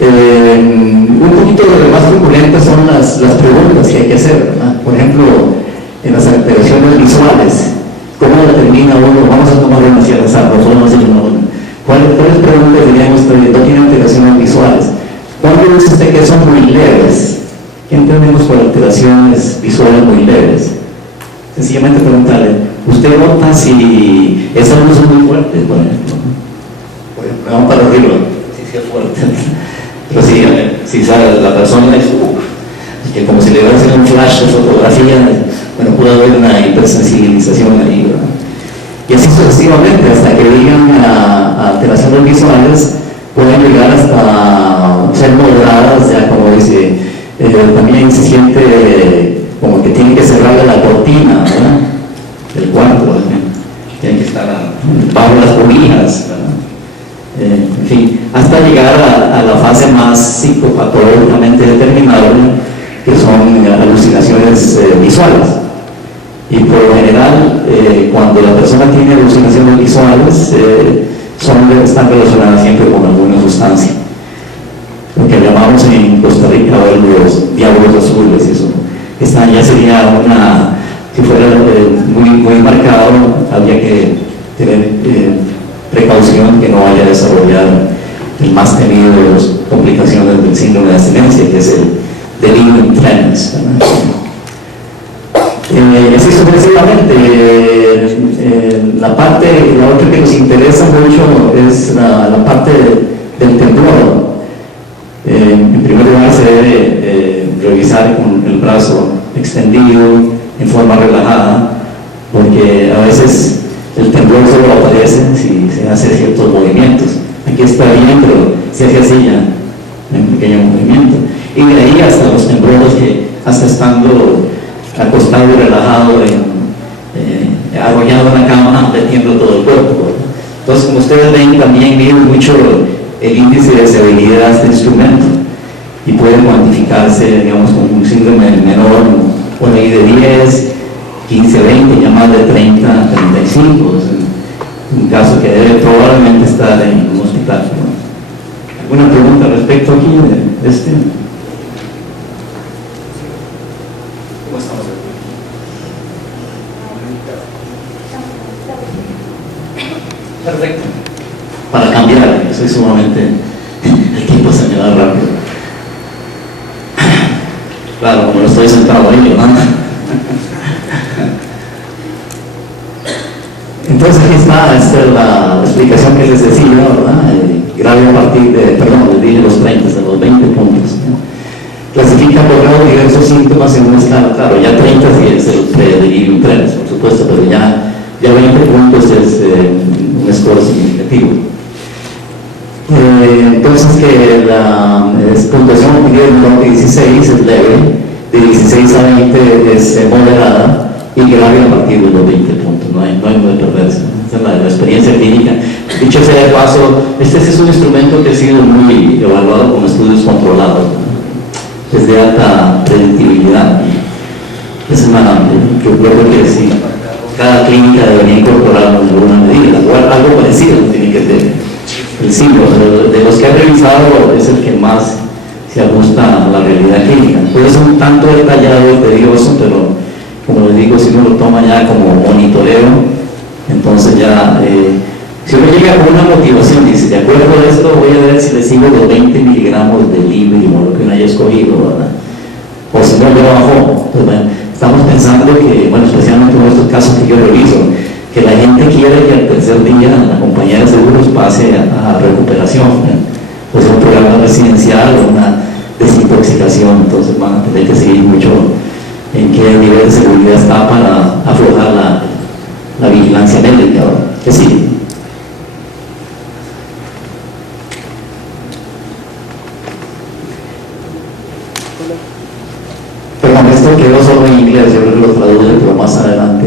Un poquito de lo más concurrentes son las preguntas que hay que hacer, ¿verdad? Por ejemplo, en las alteraciones visuales, ¿cómo determina uno? Vamos a tomar una cierta azar, vamos a decir ¿cuáles preguntas diríamos que no tienen alteraciones visuales? ¿Cuándo dice usted que son muy leves? ¿Qué entendemos por alteraciones visuales muy leves? Sencillamente preguntarle, ¿usted nota si esa luz es muy fuerte, por ejemplo? Vamos para arriba, si es fuerte. Pero si sabe, la persona es que como si le hubiera hacer un flash de fotografía, bueno, puede haber una hipersensibilización ahí, ¿verdad? Y así sucesivamente, hasta que llegan a alteraciones visuales, pueden llegar hasta ser moderadas, ya como dice, también se siente como que tiene que cerrarle la cortina, ¿verdad? Del cuarto, ¿verdad? Tiene que estar bajo las cobijas, ¿verdad? En fin, hasta llegar a la fase más psicopatológicamente determinable, que son alucinaciones visuales. Y por lo general, cuando la persona tiene alucinaciones visuales, están relacionadas siempre con alguna sustancia. Lo que llamamos en Costa Rica los diablos azules, eso. Esta ya sería si fuera muy marcado, habría que tener precaución que no vaya a desarrollar el más temido de las complicaciones del síndrome de abstinencia, que es el delirium tremens, ¿verdad? Así sucesivamente. La otra que nos interesa mucho es la parte del temblor. En primer lugar se debe revisar con el brazo extendido en forma relajada, porque a veces el temblor solo aparece si se hace ciertos movimientos. Aquí está bien, pero se hace así ya, en pequeño movimiento. Y de ahí hasta los temblores que hasta estando acostado y relajado, arrollado en la cama, metiendo todo el cuerpo. Entonces, como ustedes ven, también mide mucho el índice de severidad de este instrumento y puede cuantificarse, digamos, con un síndrome menor, por ahí de 10, 15, 20, ya más de 30, 35. Es un caso que debe probablemente estar en un hospital, ¿no? ¿Alguna pregunta respecto aquí de este? ¿Cómo estamos? Perfecto. Para cambiar, soy sumamente... El tiempo se me da rápido. Claro, como estoy sentado ahí, ¿verdad? Entonces aquí está, esta es la explicación que les decía, ¿verdad? grave a partir de, perdón, les dije los 30, de los 20 puntos. Clasifica por grado diversos síntomas en una escala, claro, ya 30 sí es el pre-delirium tremens, por supuesto, pero ya 20 puntos es un score significativo. Entonces que la puntuación menor de 16 es leve, de 16 a 20 es moderada y grave a partir de los 20 puntos, no hay de perderse. Esa es la experiencia clínica. Dicho sea de paso, este es un instrumento que ha sido muy evaluado con estudios controlados, es de alta predictibilidad. Es yo creo que sí, cada clínica debería incorporarlo en alguna medida, o algo parecido tiene que tener. El símbolo de los que he revisado es el que más se ajusta a la realidad clínica. Puede ser un tanto detallado y tedioso, pero como les digo, si uno lo toma ya como monitoreo, entonces ya, si uno llega con una motivación, dice, de acuerdo a esto, voy a ver si le sigo los 20 miligramos de Librium o lo que uno haya escogido, ¿verdad? O si no, le bajo. Entonces, bueno, estamos pensando que, bueno, especialmente en estos casos que yo reviso, que la gente quiere que al tercer día la compañía de seguros pase a recuperación, pues un programa residencial o una desintoxicación. Entonces van a tener que seguir mucho en qué nivel de seguridad está para aflojar la vigilancia médica. Que sí. Perdón, esto quedó solo en inglés, yo creo que lo traduje, pero más adelante.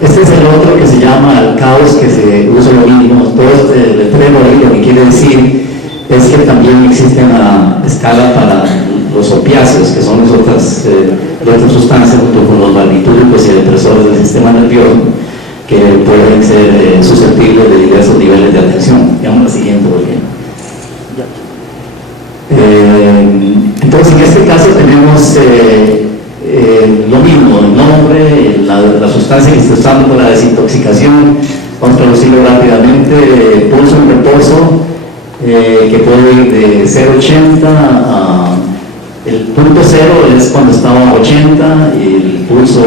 Este es el otro que se llama el caos, que se usa lo mismo. Todo este letrero ahí lo que quiere decir es que también existe una escala para los opiáceos, que son las otras sustancias junto con los barbitúricos y depresores del sistema nervioso, que pueden ser susceptibles de diversos niveles de atención. Veamos la siguiente, por ejemplo. Entonces, en este caso tenemos lo mismo, el nombre, la sustancia que se está usando para la desintoxicación. Vamos a traducirlo rápidamente. Pulso en reposo, que puede ir de 0,80 a... El punto cero es cuando está a 80 y el pulso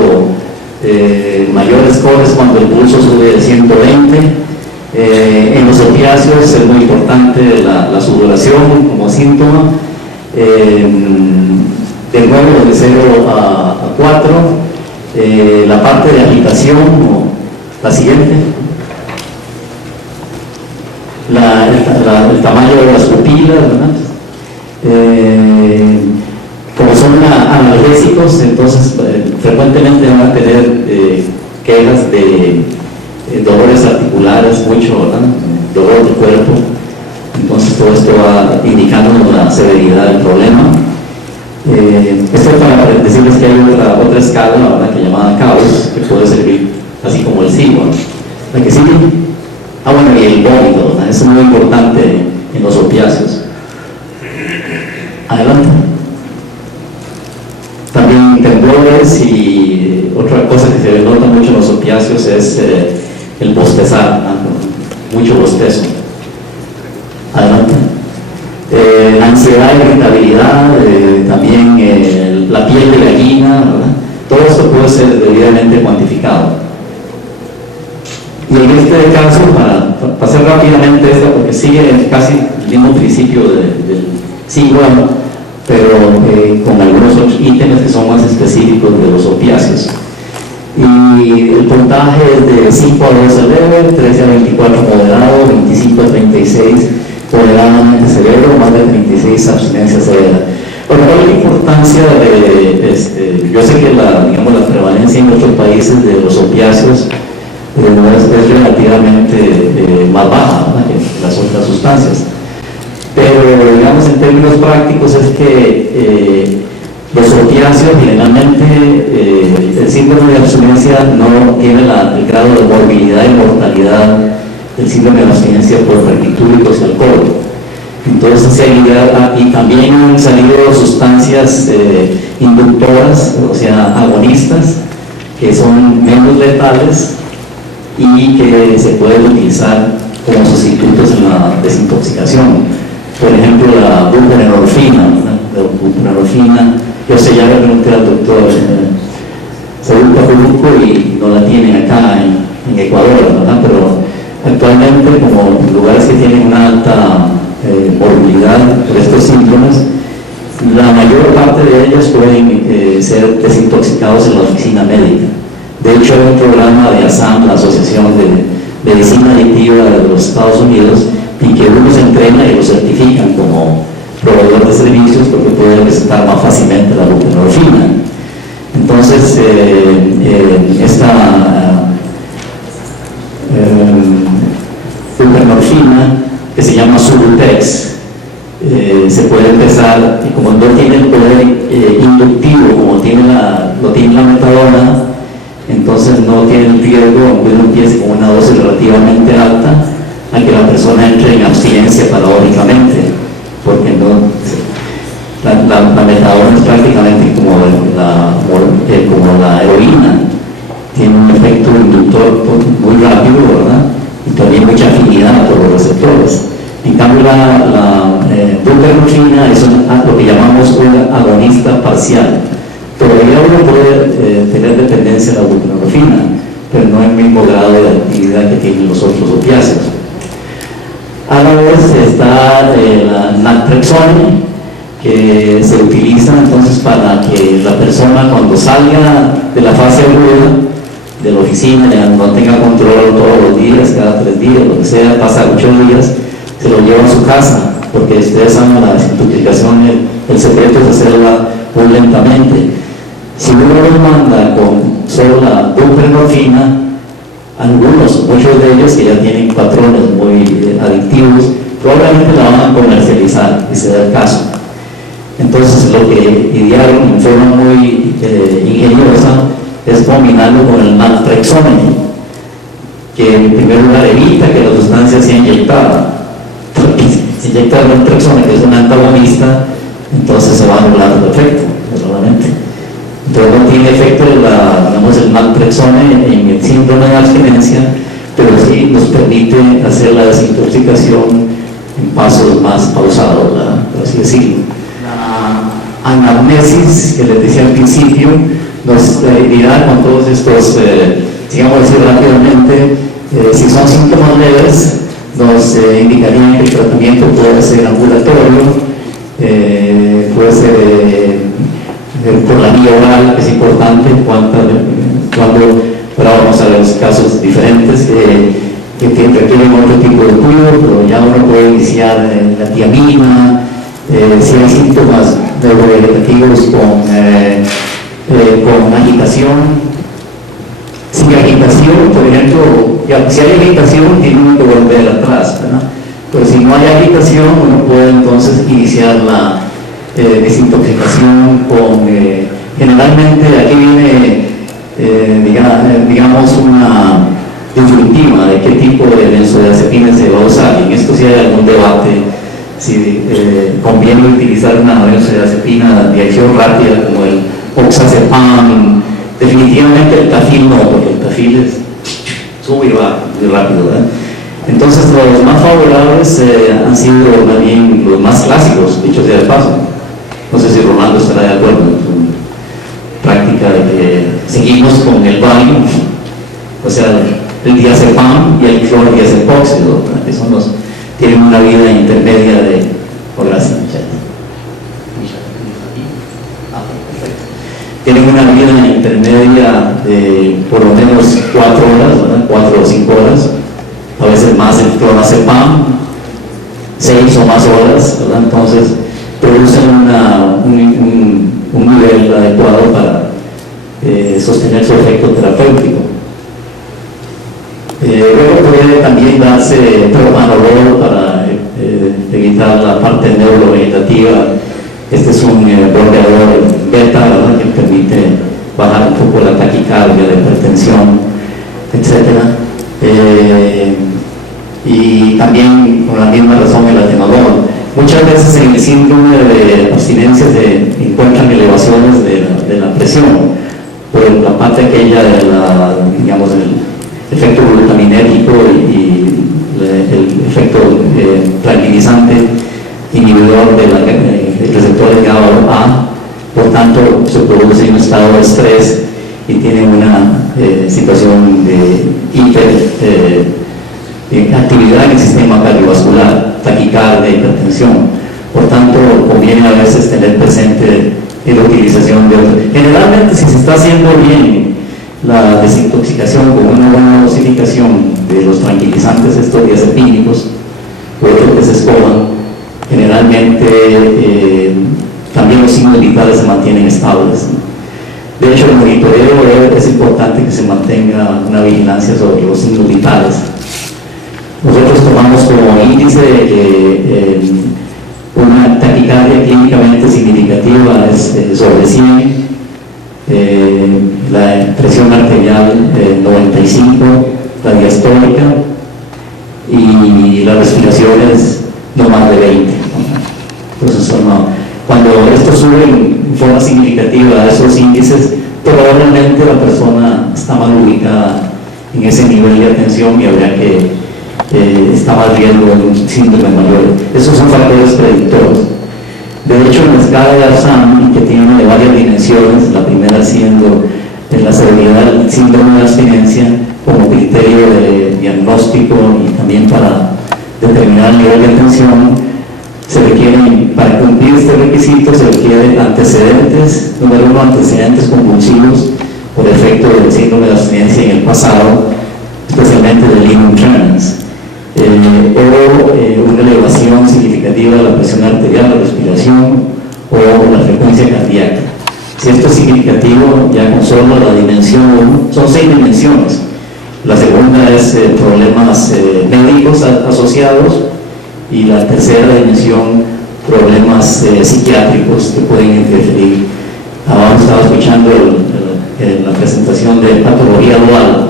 mayor score es cuando el pulso sube de 120. En los opiáceos es muy importante la sudoración como síntoma. De nuevo de 0 a 4, la parte de agitación, o la siguiente, el tamaño de las pupilas, ¿verdad? Como son analgésicos, entonces frecuentemente van a tener quejas de dolores articulares, mucho, ¿verdad? Dolor de cuerpo. Entonces todo esto va indicándonos la severidad del problema. Esto es para decirles que hay otra escala, ¿verdad?, que llamada caos, que puede servir así como el signo. ¿La que sigue? Bueno, y el vómito, ¿verdad? Eso es muy importante en los opiáceos. Adelante. También temblores, y otra cosa que se nota mucho en los opiáceos es el bostezar, ¿verdad? Mucho bostezo. Adelante. La ansiedad, irritabilidad, también la piel de gallina, ¿verdad? Todo esto puede ser debidamente cuantificado. Y en este caso, para pasar rápidamente esta, porque sigue casi el mismo principio del síndrome, pero con algunos otros ítems que son más específicos de los opiáceos. Y el puntaje es de 5 a 12 leve, 13 a 24 moderado, 25 a 36 moderadamente severo, más de 36 abstinencia severa. Bueno, ¿cuál es la importancia de yo sé que la prevalencia en nuestros países de los opiáceos es relativamente más baja, ¿no?, que las otras sustancias, pero digamos en términos prácticos es que los opiáceos generalmente el síndrome de abstinencia no tiene el grado de morbilidad y mortalidad del síndrome de abstinencia por barbitúricos y alcohol. Entonces y también han salido sustancias inductoras, o sea, agonistas, que son menos letales y que se pueden utilizar como sustitutos en la desintoxicación. Por ejemplo, la buprenorfina, yo sé, ya le pregunté al doctor Saúl Capuluco y no la tienen acá en Ecuador, ¿verdad? Pero actualmente, como lugares que tienen una alta morbilidad por estos síndromes, la mayor parte de ellas pueden ser desintoxicados en la oficina médica. De hecho, hay un programa de ASAM, la Asociación de Medicina Adictiva de los Estados Unidos, en que uno se entrena y lo certifican como proveedor de servicios porque puede recetar más fácilmente la buprenorfina. Entonces, esta buprenorfina, que se llama Subutex, se puede empezar, y como no tiene el poder inductivo como lo tiene la metadona, entonces no tiene el riesgo, aunque uno empiece con una dosis relativamente alta, a que la persona entre en abstinencia paradójicamente, porque la metadona es prácticamente como la heroína, tiene un efecto inductor muy rápido, ¿verdad? Y también mucha afinidad por los receptores. En cambio, la buprenorfina es lo que llamamos un agonista parcial. Todavía uno puede tener dependencia de la buprenorfina, pero no en el mismo grado de actividad que tienen los otros opiáceos. A la vez está la naltrexone, que se utiliza entonces para que la persona, cuando salga de la fase aguda de la oficina, ya no tenga control todos los días, cada 3 días, lo que sea, pasa 8 días, se lo lleva a su casa, porque ustedes saben, la desintoxicación, el secreto es hacerla muy lentamente. Si uno los manda con solo la buprenorfina, muchos de ellos que ya tienen patrones muy adictivos, probablemente la van a comercializar, y se da el caso. Entonces, lo que idearon en forma muy ingeniosa es combinarlo con el naltrexone, que en primer lugar evita que la sustancia sea inyectada. Si inyecta el naltrexone, que es un antagonista, entonces se va a anular el efecto, solamente. Entonces no tiene efecto el naltrexone en el síndrome de abstinencia, pero sí nos permite hacer la desintoxicación en pasos más pausados, ¿verdad? Por así decirlo. La anamnesis, que les decía al principio, nos dirá con todos estos, digamos decir rápidamente, si son síntomas leves, nos indicarían que el tratamiento puede ser ambulatorio, puede ser por la vía oral, que es importante, ahora vamos a ver los casos diferentes que requieren otro tipo de cuidado, pero ya uno puede iniciar la tiamina, si hay síntomas neurovegetativos con agitación. Si hay agitación, por ejemplo, si hay agitación, tiene uno que volver atrás, ¿verdad? Pero si no hay agitación, uno puede entonces iniciar la desintoxicación con, generalmente aquí viene, digamos, una disyuntiva de qué tipo de benzodiazepina se va a usar, y en esto sí hay algún debate, si conviene utilizar una benzodiazepina de acción rápida como el oxazepam. Definitivamente el tafil no, porque el tafil sube y va muy rápido, ¿verdad? Entonces los más favorables han sido también los más clásicos, dicho sea de paso. No sé si Rolando estará de acuerdo en su práctica de que seguimos con el Valium, o sea, el diazepam y el clordiazepóxido, que son tienen una vida intermedia de, por gracias, tienen una vida intermedia de por lo menos 4 horas, ¿verdad? 4 o 5 horas, a veces más el clonazepam, 6 o más horas, ¿verdad? Entonces producen un nivel adecuado para sostener su efecto terapéutico. Luego puede también darse propanolol para evitar la parte neurovegetativa. Este es un bloqueador beta, ¿verdad?, que permite bajar un poco la taquicardia, la hipertensión, etc. Y también, por la misma razón, el atenolol. Muchas veces en el síndrome de abstinencia se encuentran elevaciones de la presión por la parte aquella de digamos, el efecto glutaminérgico y el efecto tranquilizante inhibidor del receptor de GABA-A. Por tanto, se produce un estado de estrés y tiene una situación de actividad en el sistema cardiovascular, taquicardia, hipertensión. Por tanto, conviene a veces tener presente la utilización de otros. Generalmente, si se está haciendo bien la desintoxicación con una buena dosificación de los tranquilizantes, estos diazepínicos, o otros que se escoban, generalmente también los signos vitales se mantienen estables. De hecho, el monitoreo es importante que se mantenga una vigilancia sobre los signos vitales. Nosotros tomamos como índice una taquicardia clínicamente significativa es sobre 100, la presión arterial 95, la diastólica, y la respiración es no más de 20. Entonces, cuando esto sube en forma significativa a esos índices, probablemente la persona está mal ubicada en ese nivel de atención y habría que está más riesgo de un síndrome mayor. Esos son factores predictores. De hecho, en la escala de ASAM, que tiene varias dimensiones, la primera siendo la severidad del síndrome de abstinencia como criterio de diagnóstico y también para determinar el nivel de atención, se requieren, para cumplir este requisito, se requieren antecedentes, número uno, antecedentes convulsivos por efecto del síndrome de abstinencia en el pasado, especialmente del Lehman tremens. O una elevación significativa de la presión arterial, la respiración o la frecuencia cardíaca. Si esto es significativo, ya con solo la dimensión, son 6 dimensiones. La segunda es problemas médicos asociados, y la tercera dimensión, problemas psiquiátricos que pueden interferir. Ahora estaba escuchando la presentación de patología dual.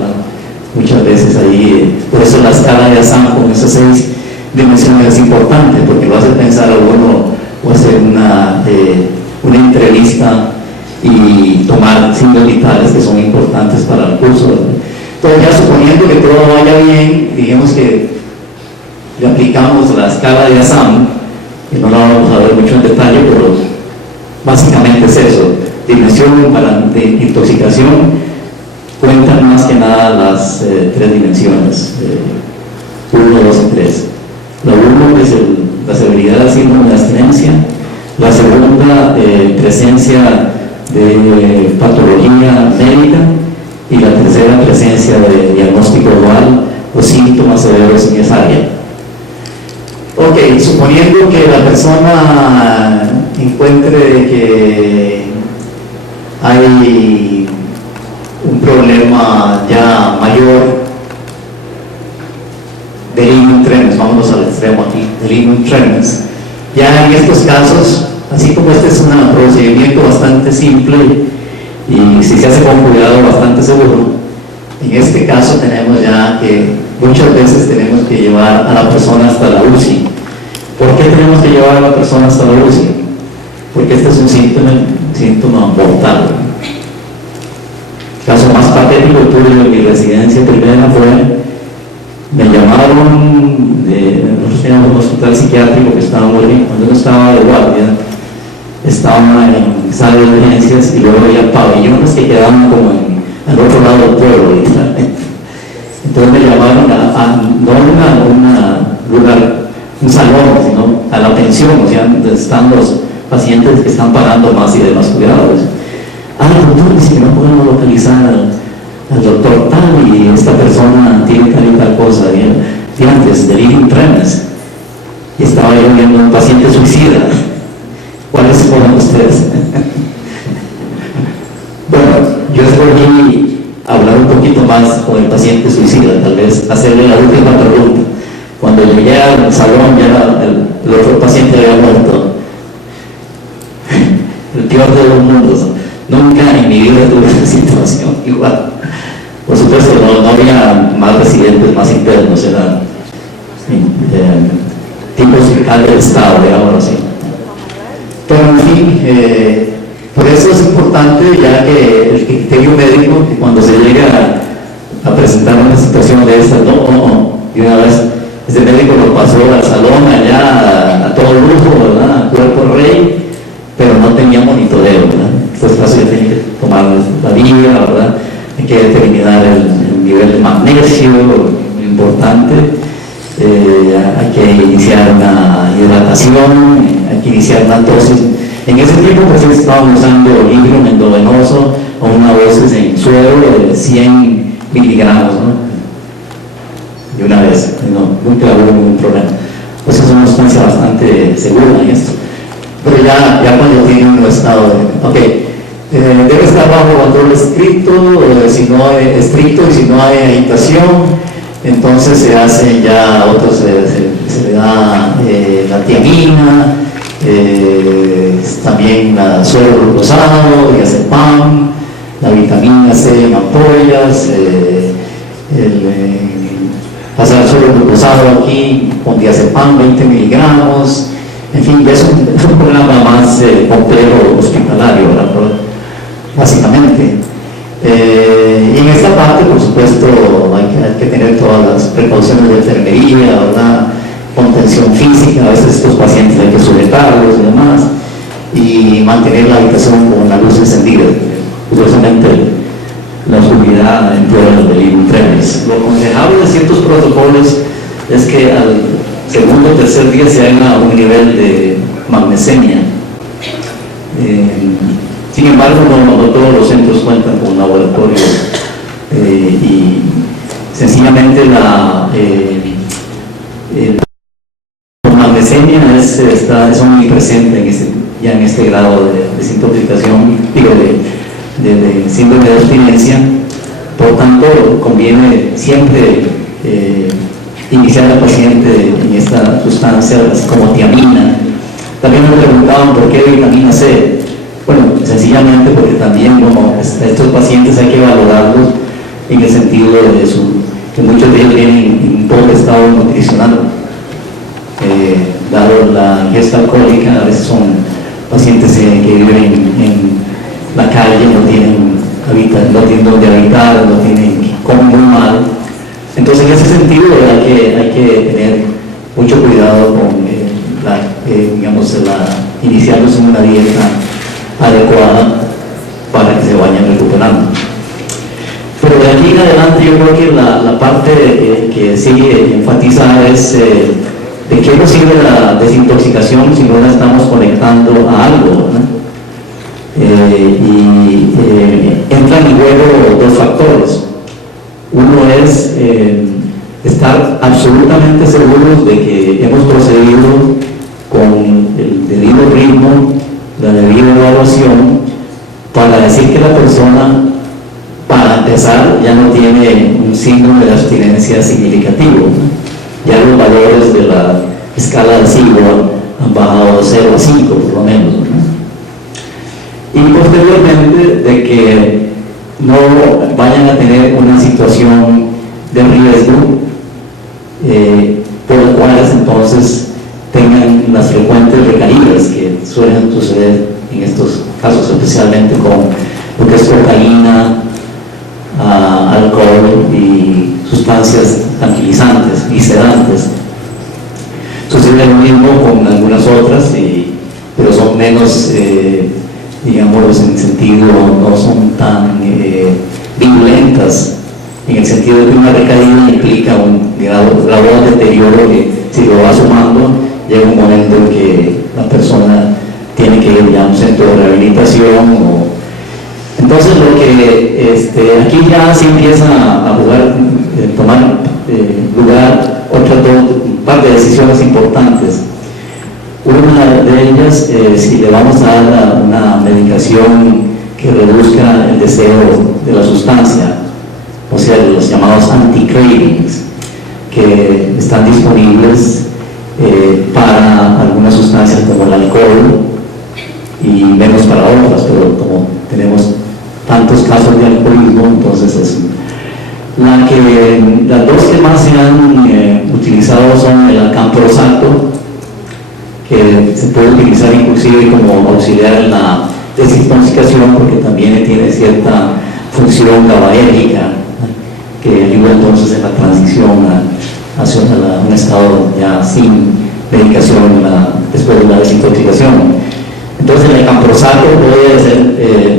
Muchas veces ahí, por eso la escala de ASAM con esas 6 dimensiones es importante, porque lo hace pensar a uno o hacer una entrevista y tomar signos vitales que son importantes para el curso. Entonces, ya suponiendo que todo vaya bien, digamos que le aplicamos la escala de ASAM, que no la vamos a ver mucho en detalle, pero básicamente es eso: dimensión de intoxicación. Cuentan más que nada las 3 dimensiones, 1, 2 y 3. La 1 es la severidad del síndrome de abstinencia, la segunda, presencia de patología médica, y la tercera, presencia de diagnóstico dual o síntomas severos en esa área. Ok, suponiendo que la persona encuentre que hay un problema ya mayor de Lehman tremens, vámonos al extremo aquí, de Lehman tremens. Ya en estos casos, así como este es un procedimiento bastante simple y si se hace con cuidado bastante seguro, en este caso tenemos ya que muchas veces tenemos que llevar a la persona hasta la UCI. ¿Por qué tenemos que llevar a la persona hasta la UCI? Porque este es un síntoma mortal. El caso más patético que tuve en mi residencia primera fue, me llamaron, nosotros teníamos un hospital psiquiátrico que estaba muy bien, cuando yo estaba de guardia, estaba en sala de emergencias y luego había pabellones que quedaban como al otro lado del pueblo, literalmente. Entonces me llamaron no a un lugar, un salón, sino a la pensión, o sea, donde están los pacientes que están pagando más y de más cuidados. El doctor dice que no podemos localizar al doctor tal y esta persona tiene tal y tal cosa, y antes de Lehman tremens, y estaba yo viendo un paciente suicida. ¿Cuáles fueron ustedes? Bueno, yo escogí hablar un poquito más con el paciente suicida, tal vez hacerle la última pregunta. Cuando llegué al salón, ya el otro paciente había muerto. El peor de los mundos. Nunca en mi vida tuve una situación igual. Por supuesto, no había más residentes, más internos, eran tipos fiscal del Estado, digamos así. Pero en fin, por eso es importante, ya que el criterio médico, que cuando se llega a presentar una situación de esta, y una vez ese médico lo pasó al salón allá a todo lujo, ¿verdad? Cuerpo rey, pero no tenía monitoreo, ¿verdad? En este caso ya tenía que tomar la vía, ¿verdad? Hay que determinar el nivel de magnesio, importante, hay que iniciar una hidratación, hay que iniciar una dosis. En ese tiempo pues estábamos usando litio endovenoso o una dosis en suero de 100 miligramos, ¿no? De una vez, nunca hubo ningún problema. Pues es una sustancia bastante segura en esto. Pero ya cuando tiene un estado de... Ok, debe estar bajo control estricto, si no estricto, y si no hay agitación, entonces se hacen ya otros, se le da la tiamina, también la suero glucosado, diazepam, la vitamina C en ampollas, pasar suero glucosado aquí con diazepam 20 miligramos, en fin, es un programa más complejo hospitalario, ¿verdad? Básicamente. Y en esta parte, por supuesto, hay que tener todas las precauciones de enfermería, ¿verdad? Contención física, a veces estos pacientes hay que sujetarlos y demás, y mantener la habitación con la luz encendida. Curiosamente, la oscuridad empeora el delirium tremens. Lo aconsejable de ciertos protocolos es que al segundo o tercer día se haga un nivel de magnesemia. Sin embargo, no todos los centros cuentan con un laboratorio y sencillamente la magnesemia es muy presente ya en este grado de desintoxicación, de síndrome de abstinencia. Por tanto, conviene siempre iniciar al paciente en esta sustancia, así como tiamina. También me preguntaban por qué vitamina C. Bueno, sencillamente porque también estos pacientes hay que valorarlos en el sentido que muchos de ellos vienen en un pobre estado nutricional. Dado la ingesta alcohólica, a veces son pacientes que viven en la calle, no tienen donde habitar, comen muy mal. Entonces, en ese sentido hay que tener mucho cuidado con iniciarlos en una dieta adecuada para que se vayan recuperando. Pero de aquí en adelante yo creo que la parte que sigue enfatizar es de qué nos sirve la desintoxicación si no la estamos conectando a algo, ¿no? Entran en juego dos factores. Uno es estar absolutamente seguros de que hemos procedido con el debido ritmo, la debida evaluación, para decir que la persona, para empezar, ya no tiene un síndrome de abstinencia significativo. Ya los valores de la escala de SIGWA han bajado de 0 a 5 por lo menos, ¿no? Y posteriormente de que no vayan a tener una situación de riesgo por la cual entonces tengan las frecuentes recaídas que suelen suceder en estos casos, especialmente con lo que es cocaína, alcohol y sustancias tranquilizantes y sedantes. Sucede lo mismo con algunas otras, pero son menos, digamos, en el sentido, no son tan violentas, en el sentido de que una recaída implica un grado de deterioro que, si lo va sumando, llega un momento en que la persona tiene que ir ya a un centro de rehabilitación. Entonces, lo que aquí ya se empieza a tomar lugar un par de decisiones importantes. Una de ellas, si le vamos a dar una medicación que reduzca el deseo de la sustancia, o sea, los llamados anti-cravings, que están disponibles para algunas sustancias como el alcohol y menos para otras, pero como tenemos tantos casos de alcoholismo, entonces es las dos que más se han utilizado son el alcaprosato, que se puede utilizar inclusive como auxiliar en la desintoxicación porque también tiene cierta función GABAérgica que ayuda entonces en la transición hacia un estado ya sin medicación después de la desintoxicación. Entonces el alcaprosato puede ser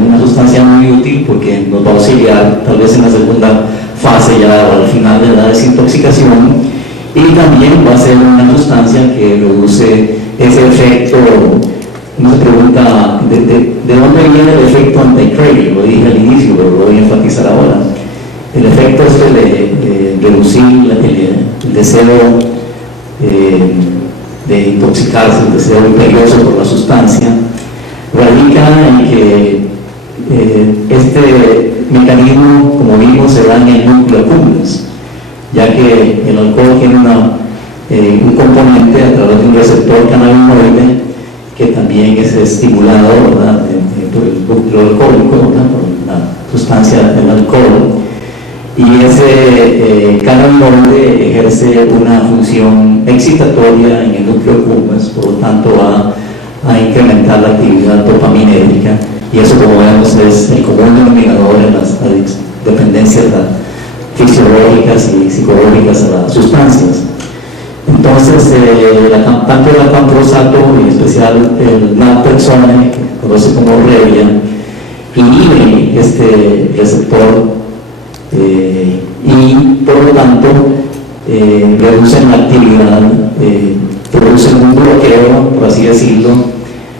una sustancia muy útil porque nos va a auxiliar tal vez en la segunda fase ya o al final de la desintoxicación, y también va a ser una sustancia que reduce ese efecto. Uno se pregunta de dónde viene el efecto anti-craving. Lo dije al inicio, pero lo voy a enfatizar ahora. El efecto de reducir el deseo de intoxicarse, el deseo imperioso por la sustancia, radica en que este mecanismo, como vimos, se da en el núcleo accumbens, ya que el alcohol tiene un componente a través de un receptor cannabinoide que también es estimulado, ¿verdad?, por el núcleo alcohólico, ¿verdad?, por la sustancia del alcohol, y ese cannabinoide ejerce una función excitatoria en el núcleo accumbens, por lo tanto va a incrementar la actividad dopaminérgica, y eso, como vemos, es el común denominador en las dependencias fisiológicas y psicológicas a las sustancias. Entonces, tanto el acamprosato, y en especial el naltrexone, que se conoce como Revia, inhibe este receptor y por lo tanto reducen la actividad, producen un bloqueo, por así decirlo,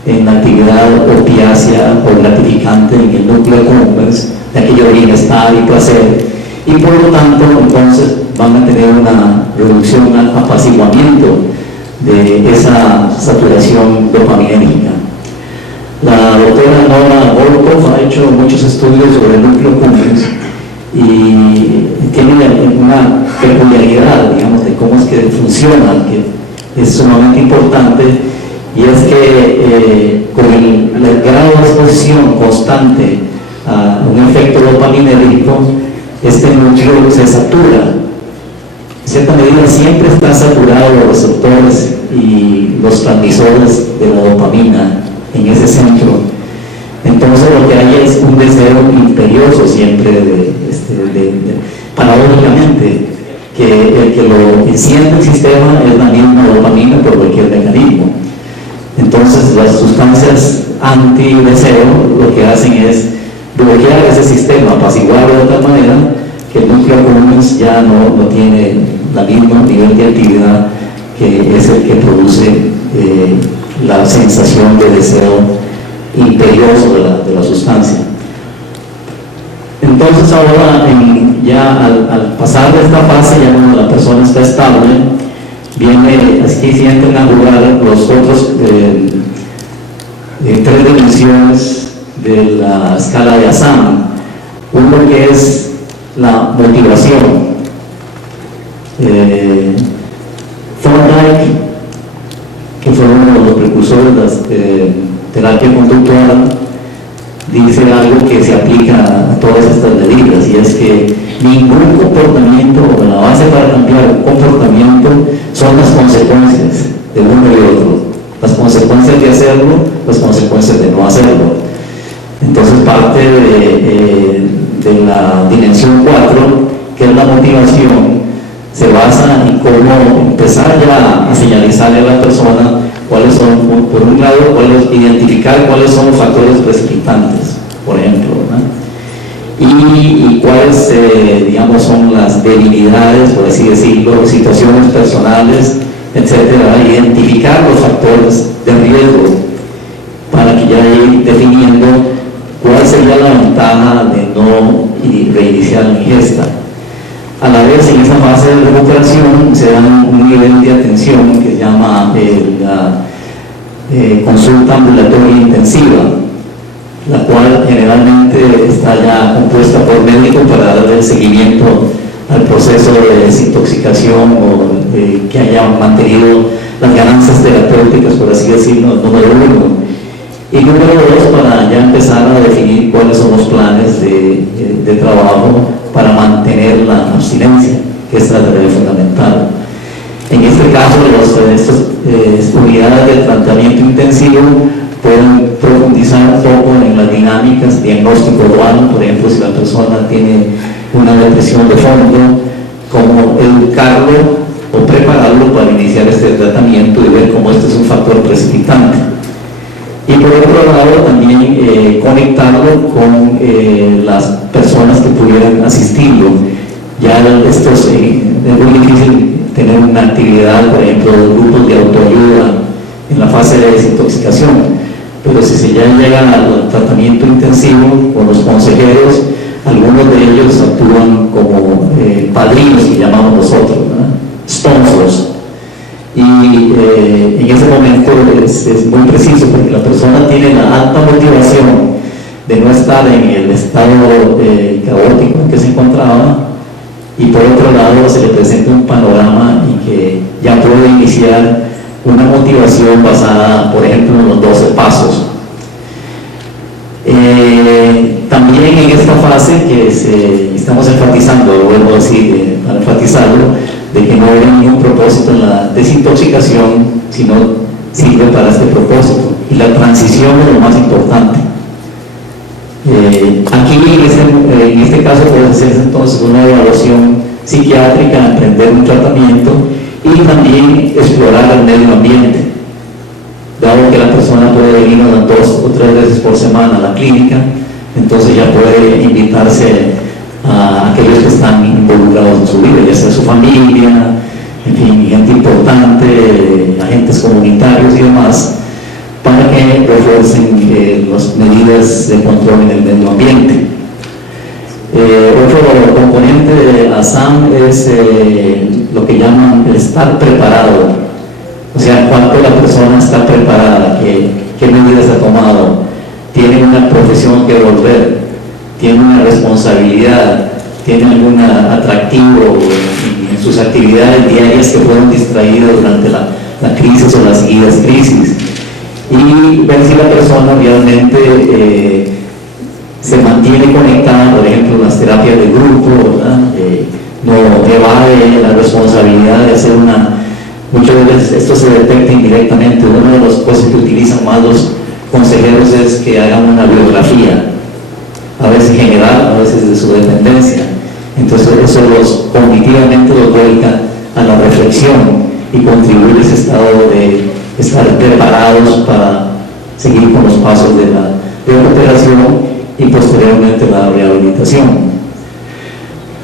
en la actividad opiácea o gratificante en el núcleo accumbens, de aquello de bienestar y placer, y por lo tanto entonces van a tener una reducción, un apaciguamiento de esa saturación dopaminérgica. La doctora Nora Volkoff ha hecho muchos estudios sobre el núcleo accumbens y tiene una peculiaridad, digamos, de cómo es que funciona, que es sumamente importante, y es que con el grado de exposición constante a un efecto dopaminérgico, este núcleo se satura. En cierta medida siempre están saturados los receptores y los transmisores de la dopamina en ese centro. Entonces lo que hay es un deseo imperioso siempre paradójicamente, que el que lo enciende el sistema es la misma dopamina por cualquier mecanismo. Entonces las sustancias anti-deseo lo que hacen es bloquear ese sistema, apaciguarlo de tal manera que el núcleo accumbens ya no tiene el mismo nivel de actividad que es el que produce la sensación de deseo imperioso de la sustancia. Entonces ahora, ya al pasar de esta fase, ya cuando la persona está estable, viene, aquí se entran a jugar los otros tres dimensiones de la escala de Assam. Uno que es la motivación. Thorndike, que fue uno de los precursores de la terapia conductual, dice algo que se aplica a todas estas medidas, y es que ningún comportamiento, o la base para cambiar un comportamiento, son las consecuencias de uno y otro. Las consecuencias de hacerlo, las consecuencias de no hacerlo. Entonces parte de la dimensión 4, que es la motivación, se basa en cómo empezar ya a señalizarle a la persona cuáles son, por un lado, identificar cuáles son los factores precipitantes, por ejemplo, ¿verdad? Y cuáles, digamos, son las debilidades, por así decirlo, situaciones personales, etcétera. Identificar los factores de riesgo para que ya ir definiendo cuál sería la ventaja de no reiniciar la ingesta. A la vez, en esa fase de recuperación se da un nivel de atención que se llama la consulta ambulatoria intensiva, la cual generalmente está ya compuesta por médicos para dar el seguimiento al proceso de desintoxicación o que haya mantenido las ganancias terapéuticas, por así decirlo, número 1. Y número 2, para ya empezar a definir cuáles son los planes de trabajo para mantener la abstinencia, que es la tarea fundamental. En este caso, estas unidades de tratamiento intensivo pueden profundizar un poco en las dinámicas, diagnóstico dual, por ejemplo, si la persona tiene una depresión de fondo, cómo educarlo o prepararlo para iniciar este tratamiento y ver cómo este es un factor precipitante. Y por otro lado, también conectarlo con las personas que pudieran asistirlo. Ya es muy difícil tener un una actividad, por ejemplo, de grupos de autoayuda en la fase de desintoxicación. Pero si se ya llega al tratamiento intensivo con los consejeros, algunos de ellos actúan como padrinos, que llamamos nosotros, ¿verdad? Sponsors. Y en ese momento es muy preciso, porque la persona tiene la alta motivación de no estar en el estado caótico en que se encontraba, y por otro lado se le presenta un panorama en que ya puede iniciar una motivación basada, por ejemplo, en los 12 pasos. También en esta fase que estamos enfatizando, lo vuelvo a decir, para enfatizarlo, de que no hay ningún propósito en la desintoxicación, sino sirve para este propósito. Y la transición es lo más importante. Aquí en este caso puede hacerse entonces una evaluación psiquiátrica, emprender un tratamiento y también explorar el medio ambiente. Dado que la persona puede venir unas 2 o 3 veces por semana a la clínica, entonces ya puede invitarse a aquellos que están involucrados en su vida, ya sea su familia, en fin, gente importante, agentes comunitarios y demás, para que refuercen las medidas de control en el medio ambiente. Otro componente de ASAM es lo que llaman el estar preparado, o sea, cuánto la persona está preparada, qué medidas ha tomado, tiene una profesión que volver, tiene una responsabilidad, tiene algún atractivo en sus actividades diarias que fueron distraídas durante la crisis o las seguidas crisis, y ver si la persona realmente se mantiene conectada, por ejemplo, en las terapias de grupo, ¿verdad? No evade la responsabilidad de hacer muchas veces esto se detecta indirectamente. Una de las cosas que utilizan más los consejeros es que hagan una biografía, a veces general, a veces de su dependencia. Entonces eso cognitivamente los vuelca a la reflexión y contribuye a ese estado de estar preparados para seguir con los pasos de la recuperación y posteriormente la rehabilitación.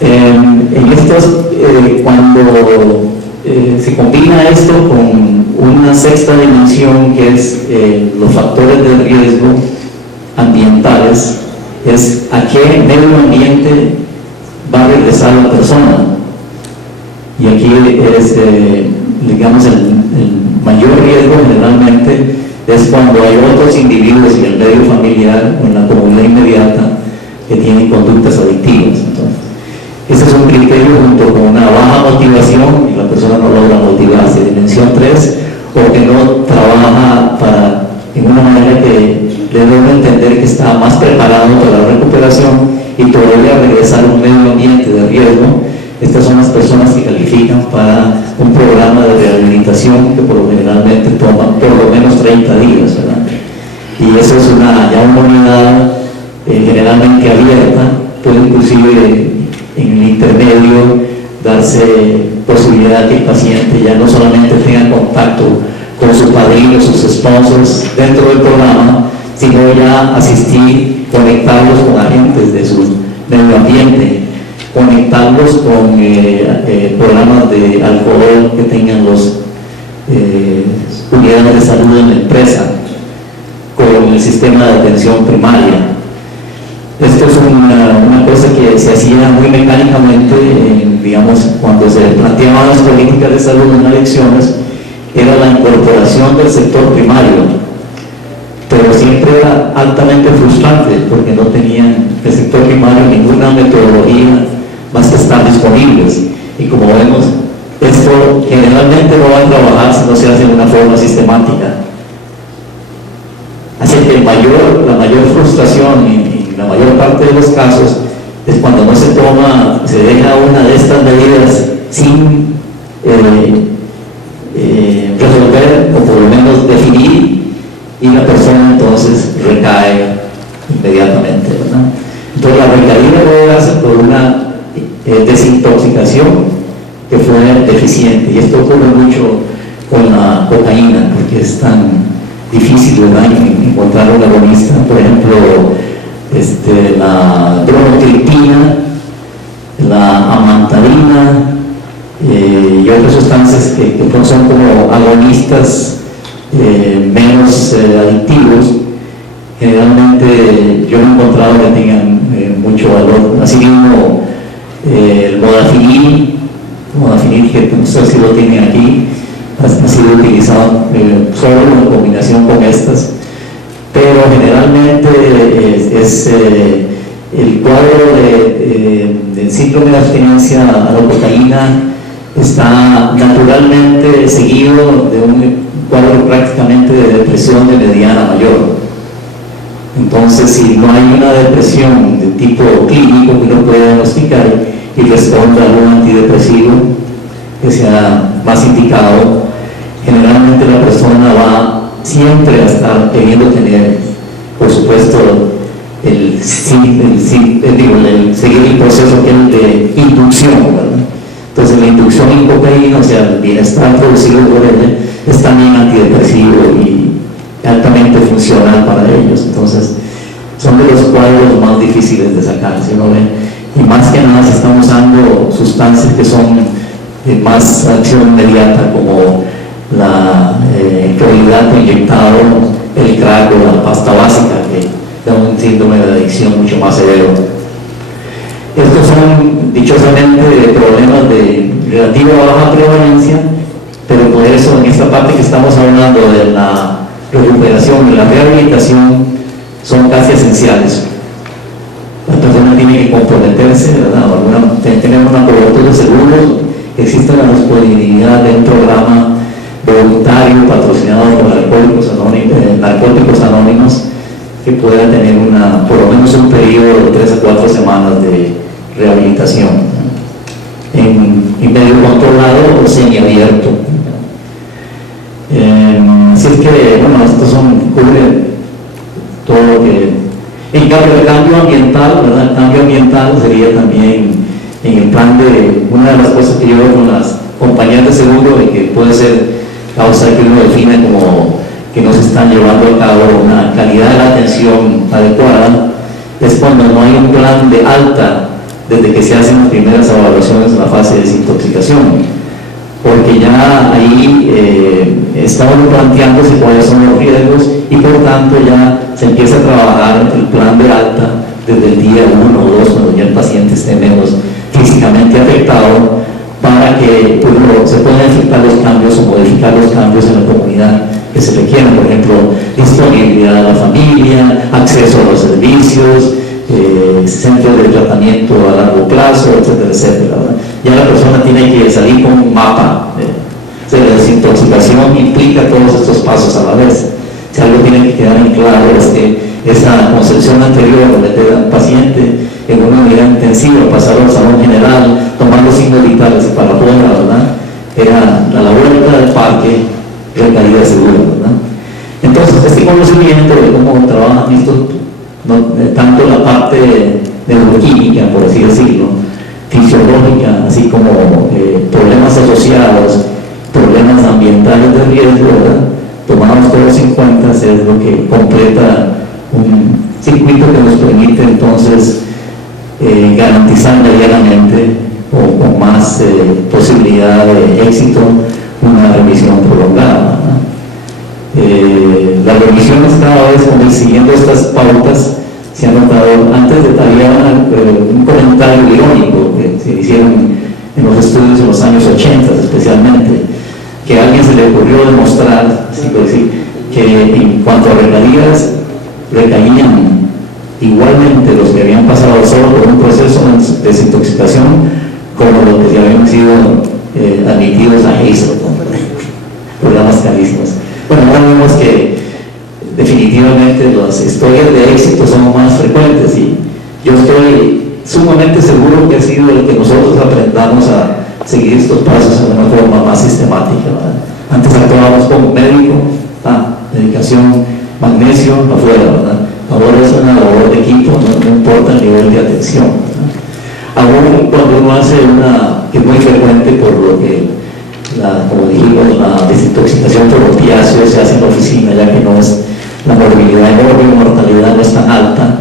En estos, cuando se combina esto con una sexta dimensión, que es los factores de riesgo ambientales, es a qué medio ambiente va a regresar la persona. Y aquí es, digamos, el mayor riesgo generalmente es cuando hay otros individuos en el medio familiar o en la comunidad inmediata que tienen conductas adictivas. Entonces, ese es un criterio junto con una baja motivación y la persona no logra motivarse. Dimensión 3, o que no trabaja en una manera que le debe entender que está más preparado para la recuperación y todavía regresar a un medio ambiente de riesgo. Estas son las personas que califican para un programa de rehabilitación que generalmente toma por lo menos 30 días, ¿verdad? Y eso es ya una unidad generalmente abierta, puede inclusive en el intermedio darse posibilidad que el paciente ya no solamente tenga contacto con su padrino, sus sponsors dentro del programa, sino ya asistir, conectarlos con agentes de su medio ambiente, conectarlos con programas de alcohol que tengan los unidades de salud en la empresa, con el sistema de atención primaria. Esto es una cosa que se hacía muy mecánicamente, digamos, cuando se planteaban las políticas de salud en las elecciones, era la incorporación del sector primario, pero siempre era altamente frustrante porque no tenían el sector primario ninguna metodología más que estar disponibles. Y como vemos, esto generalmente no va a trabajar si no se hace de una forma sistemática. Así que la mayor frustración y la mayor parte de los casos es cuando no se deja una de estas medidas sin resolver o por lo menos definir, y la persona entonces recae inmediatamente, ¿verdad? Entonces la recaída puede darse por una desintoxicación que fue deficiente, y esto ocurre mucho con la cocaína porque es tan difícil, ¿verdad?, encontrar un agonista. Por ejemplo, la bromocriptina, la amantadina y y otras sustancias que son como agonistas menos adictivos, generalmente yo no he encontrado que tengan mucho valor. Así mismo el modafinil que no sé si lo tienen aquí, ha sido utilizado solo en combinación con estas, pero generalmente es el cuadro del síndrome de abstinencia a la cocaína está naturalmente seguido de un cuadro prácticamente de depresión de mediana a mayor. Entonces, si no hay una depresión de tipo clínico que uno pueda diagnosticar y responda a un antidepresivo que sea más indicado, generalmente la persona va siempre a estar queriendo tener, por supuesto, seguir el proceso que es de inducción, ¿verdad? Entonces la inducción en cocaína, o sea, el bienestar producido por ella, es también antidepresivo y altamente funcional para ellos. Entonces son de los cuadros más difíciles de sacar, ¿sí uno ve? Y más que nada se están usando sustancias que son de más acción inmediata, como la clorhidrato inyectado, el crack o la pasta básica, que da un síndrome de adicción mucho más severo. Estos son dichosamente problemas de relativa baja prevalencia, pero por eso en esta parte que estamos hablando de la recuperación y la rehabilitación son casi esenciales. La persona tiene que comprometerse, ¿verdad? Tener una cobertura de seguros, existe la disponibilidad de un programa voluntario patrocinado por Narcóticos Anónimos que pueda tener por lo menos un periodo de 3 a 4 semanas de rehabilitación en medio controlado o semiabierto. Así es que, bueno, estos cubre todo lo que... En cambio, el cambio ambiental, ¿verdad? El cambio ambiental sería también en el plan de una de las cosas que yo veo con las compañías de seguro y que puede ser causa que uno define como que no se están llevando a cabo una calidad de la atención adecuada, es cuando no hay un plan de alta desde que se hacen las primeras evaluaciones en la fase de desintoxicación, porque ya ahí estamos planteándose cuáles son los riesgos y por tanto ya se empieza a trabajar el plan de alta desde el día 1 o 2, cuando ya el paciente esté menos físicamente afectado, para que se puedan efectuar los cambios o modificar los cambios en la comunidad que se requieran, por ejemplo, disponibilidad de la familia, acceso a los servicios, centros de tratamiento a largo plazo, etcétera, etcétera, ¿verdad? Ya la persona tiene que salir con un mapa de desintoxicación, implica todos estos pasos a la vez. Si algo tiene que quedar en claro es que esa concepción anterior de meter al paciente en una unidad intensiva, pasarlo al salón general, tomando signos vitales y para afuera, ¿verdad? Era a la vuelta del parque, recaída segura, ¿verdad? Entonces, este conocimiento de cómo trabajan estos, tanto la parte neuroquímica, por así decirlo, fisiológica, así como problemas asociados, problemas ambientales de riesgo, ¿verdad? Tomados todos en cuenta, es lo que completa un circuito que nos permite entonces garantizar medianamente o con más posibilidad de éxito una remisión prolongada, ¿no? Las remisiones cada vez, siguiendo estas pautas, se ha notado. Antes detallaban un comentario irónico que se hicieron en los estudios en los años 80 especialmente, que a alguien se le ocurrió demostrar, así por decir, que en cuanto a recaídas, recaían igualmente los que habían pasado solo por un proceso de desintoxicación como los que ya habían sido admitidos a Hazel, programas carísimos. Bueno, ahora vemos que definitivamente las historias de éxito son más frecuentes y yo estoy sumamente seguro que ha sido el que nosotros aprendamos a seguir estos pasos de una forma más sistemática, ¿verdad? Antes actuábamos como médico, medicación, magnesio, afuera, ¿verdad? Ahora es una labor de equipo, no importa el nivel de atención, ¿verdad? Aún cuando uno hace que es muy frecuente por lo que, como dijimos, la desintoxicación por opiáceos se hace en la oficina, ya que no es la morbilidad enorme, la mortalidad no es tan alta,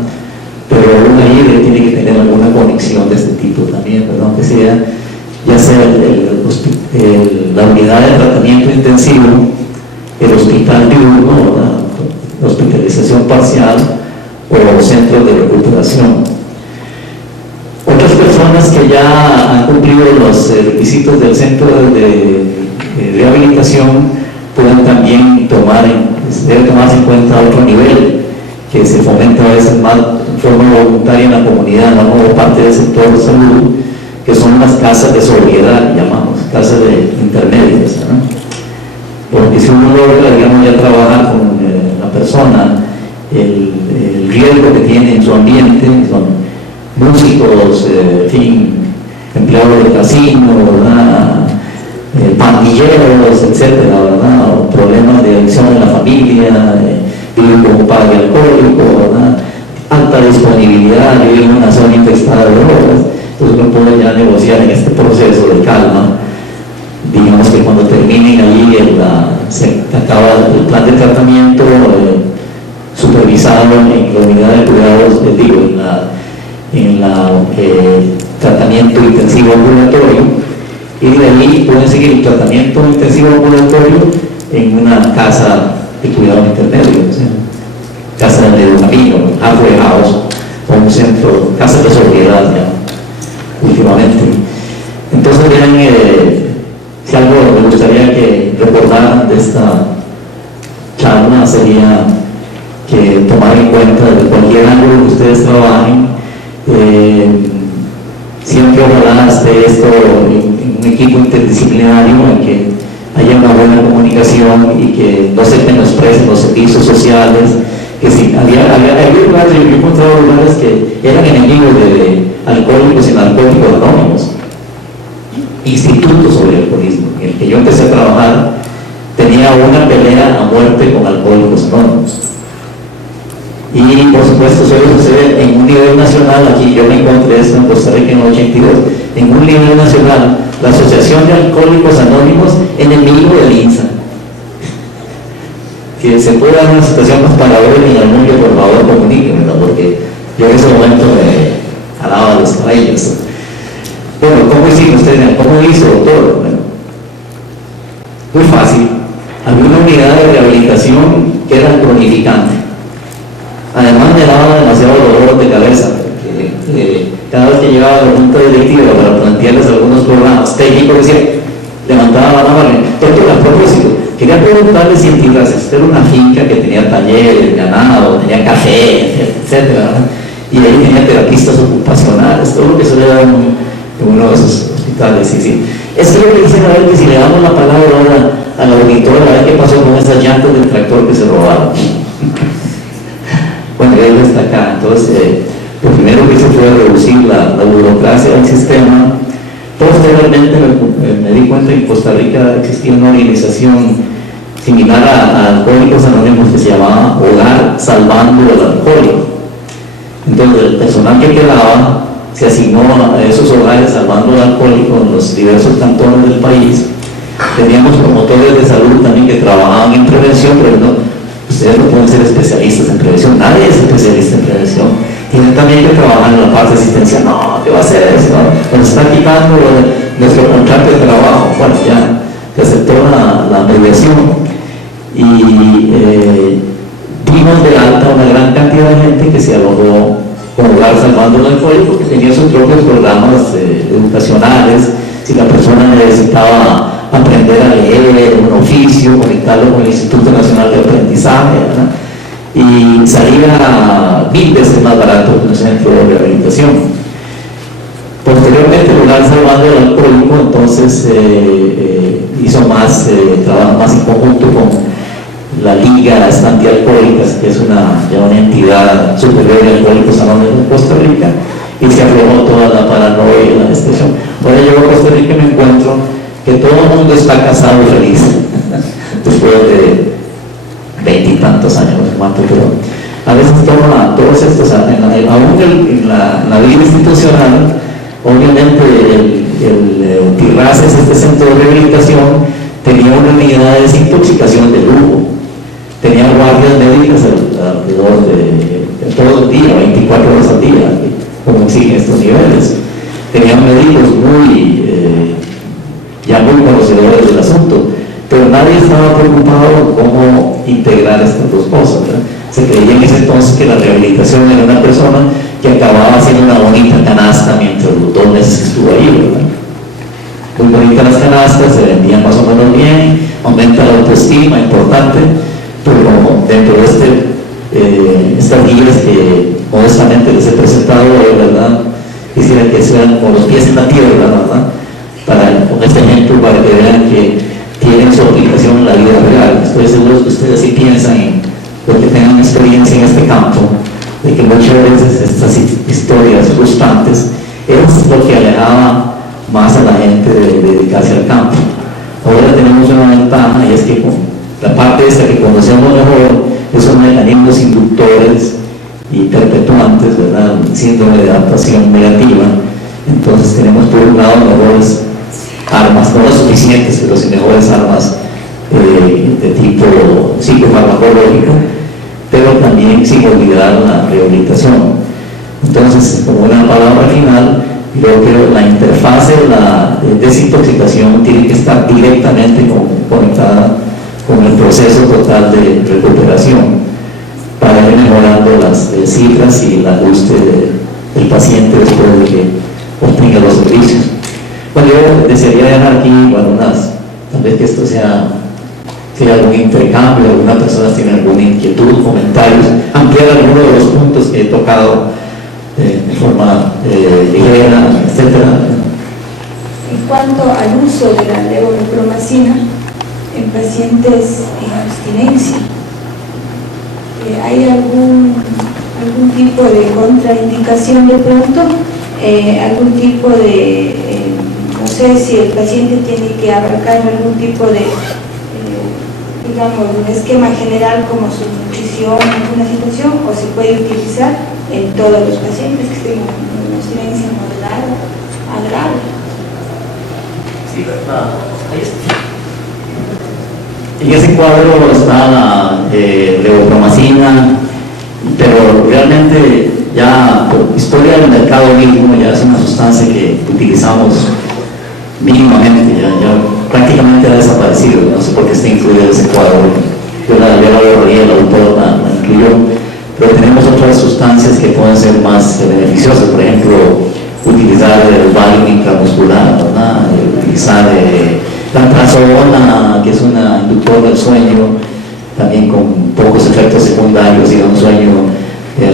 pero uno ahí tiene que tener alguna conexión de este tipo también, ¿verdad? Aunque sea, ya sea unidad de tratamiento intensivo, el hospital diurno, la hospitalización parcial o los centros de recuperación. Otras personas que ya han cumplido los requisitos del centro de rehabilitación pueden también debe tomarse en cuenta otro nivel que se fomenta a veces más de forma voluntaria en la comunidad, no como parte del sector de salud, que son las casas de sobriedad, llamamos, casas de intermedios, ¿no? Porque si uno logra, digamos, ya trabajar con la persona, el riesgo que tiene en su ambiente, son músicos, en fin, empleados de casino, ¿verdad? Pandilleros, etcétera, ¿verdad? O problemas de adicción en la familia, vivir con un padre alcohólico, ¿verdad? Alta disponibilidad, vivir en una zona infestada de drogas. Entonces uno puede ya negociar en este proceso de calma. Digamos que cuando terminen allí se acaba el plan de tratamiento supervisado en la unidad de cuidados, en tratamiento intensivo ambulatorio, y de ahí pueden seguir el tratamiento intensivo ambulatorio en una casa de cuidado intermedio, ¿sí? Casa de medio camino, halfway house, o un centro, casa de sobriedad ya, últimamente. Entonces vean, si algo me gustaría que recordaran de esta charla sería que tomar en cuenta de cualquier ángulo que ustedes trabajen, siempre ojalá esté esto en un equipo interdisciplinario en que haya una buena comunicación y que no se menosprecien los servicios sociales, que si había lugares, yo he encontrado lugares que eran enemigos de alcohólicos y narcóticos anónimos, institutos sobre alcoholismo, en el que yo empecé a trabajar, tenía una pelea a muerte con alcohólicos anónimos. Y por supuesto suele suceder en un nivel nacional. Aquí yo me encontré esto en Costa Rica en el 82, en un nivel nacional, la Asociación de Alcohólicos Anónimos, enemigo del INSA. Si se puede dar una situación más para ver en el mundo, por favor comuníquenme, ¿no? Porque yo en ese momento me alaba los cabellos. Bueno, ¿cómo hicimos ustedes? ¿Cómo hizo, doctor? Bueno, muy fácil. Había una unidad de rehabilitación que era cronificante. Además me daba demasiado dolor de cabeza, porque cada vez que llegaba a la junta directiva para plantearles algunos programas técnicos, decía, levantaba la mano, doctor, a propósito, quería preguntarle si en Tigrasas era una finca que tenía talleres, ganado, tenía café, etcétera, y ahí tenía terapistas ocupacionales, todo lo que se le da en uno de esos hospitales. Sí. Es que yo le dicen a ver que si le damos la palabra ahora a la auditora, a ver qué pasó con esas llantas del tractor que se robaron. Bueno, él está acá. Entonces, lo primero que hizo fue reducir la burocracia del sistema. Posteriormente me di cuenta que en Costa Rica existía una organización similar a Alcohólicos Anónimos que se llamaba Hogar Salvando al Alcohólico. Entonces, el personal que quedaba se asignó a esos hogares salvando al alcohólico en los diversos cantones del país. Teníamos promotores de salud también que trabajaban en prevención, pero no, ustedes no pueden ser especialistas en prevención, nadie es especialista en prevención. Tienen también que trabajar en la parte de asistencia. No, ¿qué va a hacer eso? Nos está quitando nuestro contrato de trabajo. Bueno, ya se aceptó la mediación y dimos de alta una gran cantidad de gente que se alojó con Hogar Salvando al Alcohólico, que tenía sus propios programas educacionales. Si la persona necesitaba aprender a leer un oficio, conectarlo con el Instituto Nacional de Aprendizaje, ¿verdad? Y salía 1000 veces más barato que un centro de rehabilitación. Posteriormente, el Hogar Salvando al Alcohólico entonces hizo trabajo más en conjunto con la Liga Antialcohólicas, que es una entidad superior de Alcohólicos Anónimos en Costa Rica, y se aflojó toda la paranoia y la destrucción. Ahora llego a Costa Rica y me encuentro que todo el mundo está casado y feliz después de 20 y tantos años, no sé cuánto, pero a veces toma todos estos aún en la vida institucional. Obviamente el Tigrasas, este centro de rehabilitación, tenía una unidad de desintoxicación de lujo, tenía guardias médicas alrededor de todo el día, 24 horas al día, como exigen estos niveles. Tenían médicos ya muy conocedores del asunto. pero nadie estaba preocupado cómo integrar estas dos cosas, ¿verdad? Se creía en ese entonces que la rehabilitación era una persona que acababa haciendo una bonita canasta mientras los 2 meses que estuvo ahí, ¿verdad? Muy bonitas las canastas, se vendían más o menos bien, aumenta la autoestima, importante, pero como dentro de estas guías que modestamente les he presentado hoy, ¿verdad? Quisiera que sean con los pies en la tierra, ¿verdad? Con este ejemplo, para que vean que tienen su aplicación en la vida real. Estoy seguro que ustedes sí piensan en los que tengan experiencia en este campo, de que muchas veces estas historias frustrantes es lo que alejaba más a la gente de dedicarse al campo. Ahora tenemos una ventaja, y es que con la parte esta que conocemos mejor, esos mecanismos inductores y perpetuantes, ¿verdad? Síndrome de adaptación negativa. Entonces tenemos por un lado mejores armas, no las suficientes, pero sí mejores armas de tipo psicofarmacológico, pero también sin olvidar la rehabilitación. Entonces, como una palabra final, creo que la interfase de la desintoxicación tiene que estar directamente conectada con el proceso total de recuperación para ir mejorando las cifras y el ajuste del paciente después de que obtenga los servicios. Bueno, yo desearía dejar aquí, tal vez que esto sea algún intercambio, alguna persona tiene alguna inquietud, comentarios, ampliar algunos de los puntos que he tocado de forma ligera, etc. En cuanto al uso de la levonorpromacina en pacientes en abstinencia, ¿hay algún tipo de contraindicación de pronto? ¿Algún tipo de, no sé si el paciente tiene que abarcar algún tipo de, digamos, un esquema general como su nutrición, alguna situación, o se puede utilizar en todos los pacientes que estén en abstinencia moderada a grave? Sí, ahí está. En ese cuadro está la levopromacina, pero realmente ya por historia del mercado mismo ya es una sustancia que utilizamos mínimamente, ya prácticamente ha desaparecido. No sé por qué está incluido en ese cuadro. Yo la leí, el autor la incluyó, pero tenemos otras sustancias que pueden ser más beneficiosas, por ejemplo, utilizar el Valium intramuscular, ¿verdad? Utilizar la trazodona, que es una inductor del sueño, también con pocos efectos secundarios, y un sueño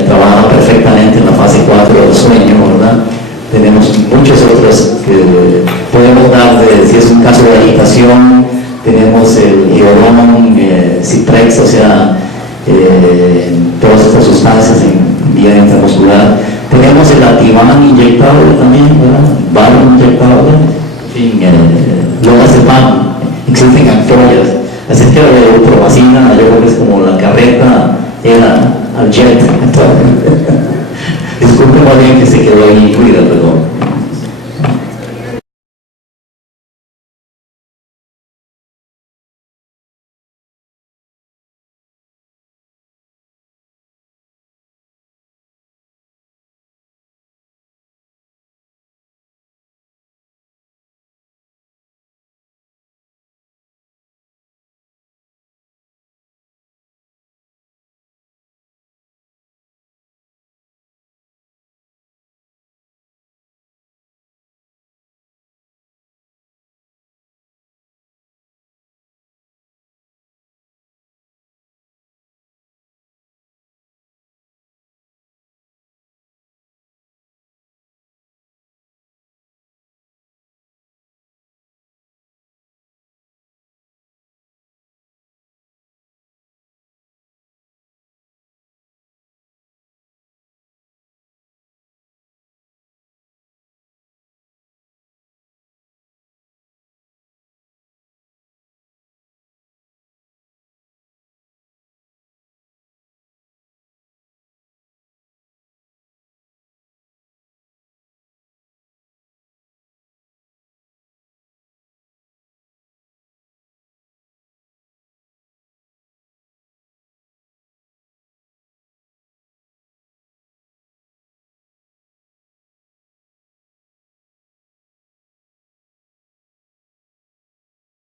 trabaja perfectamente en la fase 4 del sueño, ¿verdad? Tenemos muchos otros que podemos dar, si es un caso de agitación, tenemos el Iodón, Ciprex, o sea, todas estas sustancias en vía intramuscular. Tenemos el Ativan inyectable también, ¿verdad? Valium inyectable, en fin, Lorazepam, existen ampollas. Así que la levopromacina, yo creo que es como la carreta era al jet. Disculpen más bien que se quedó ahí incluida, perdón.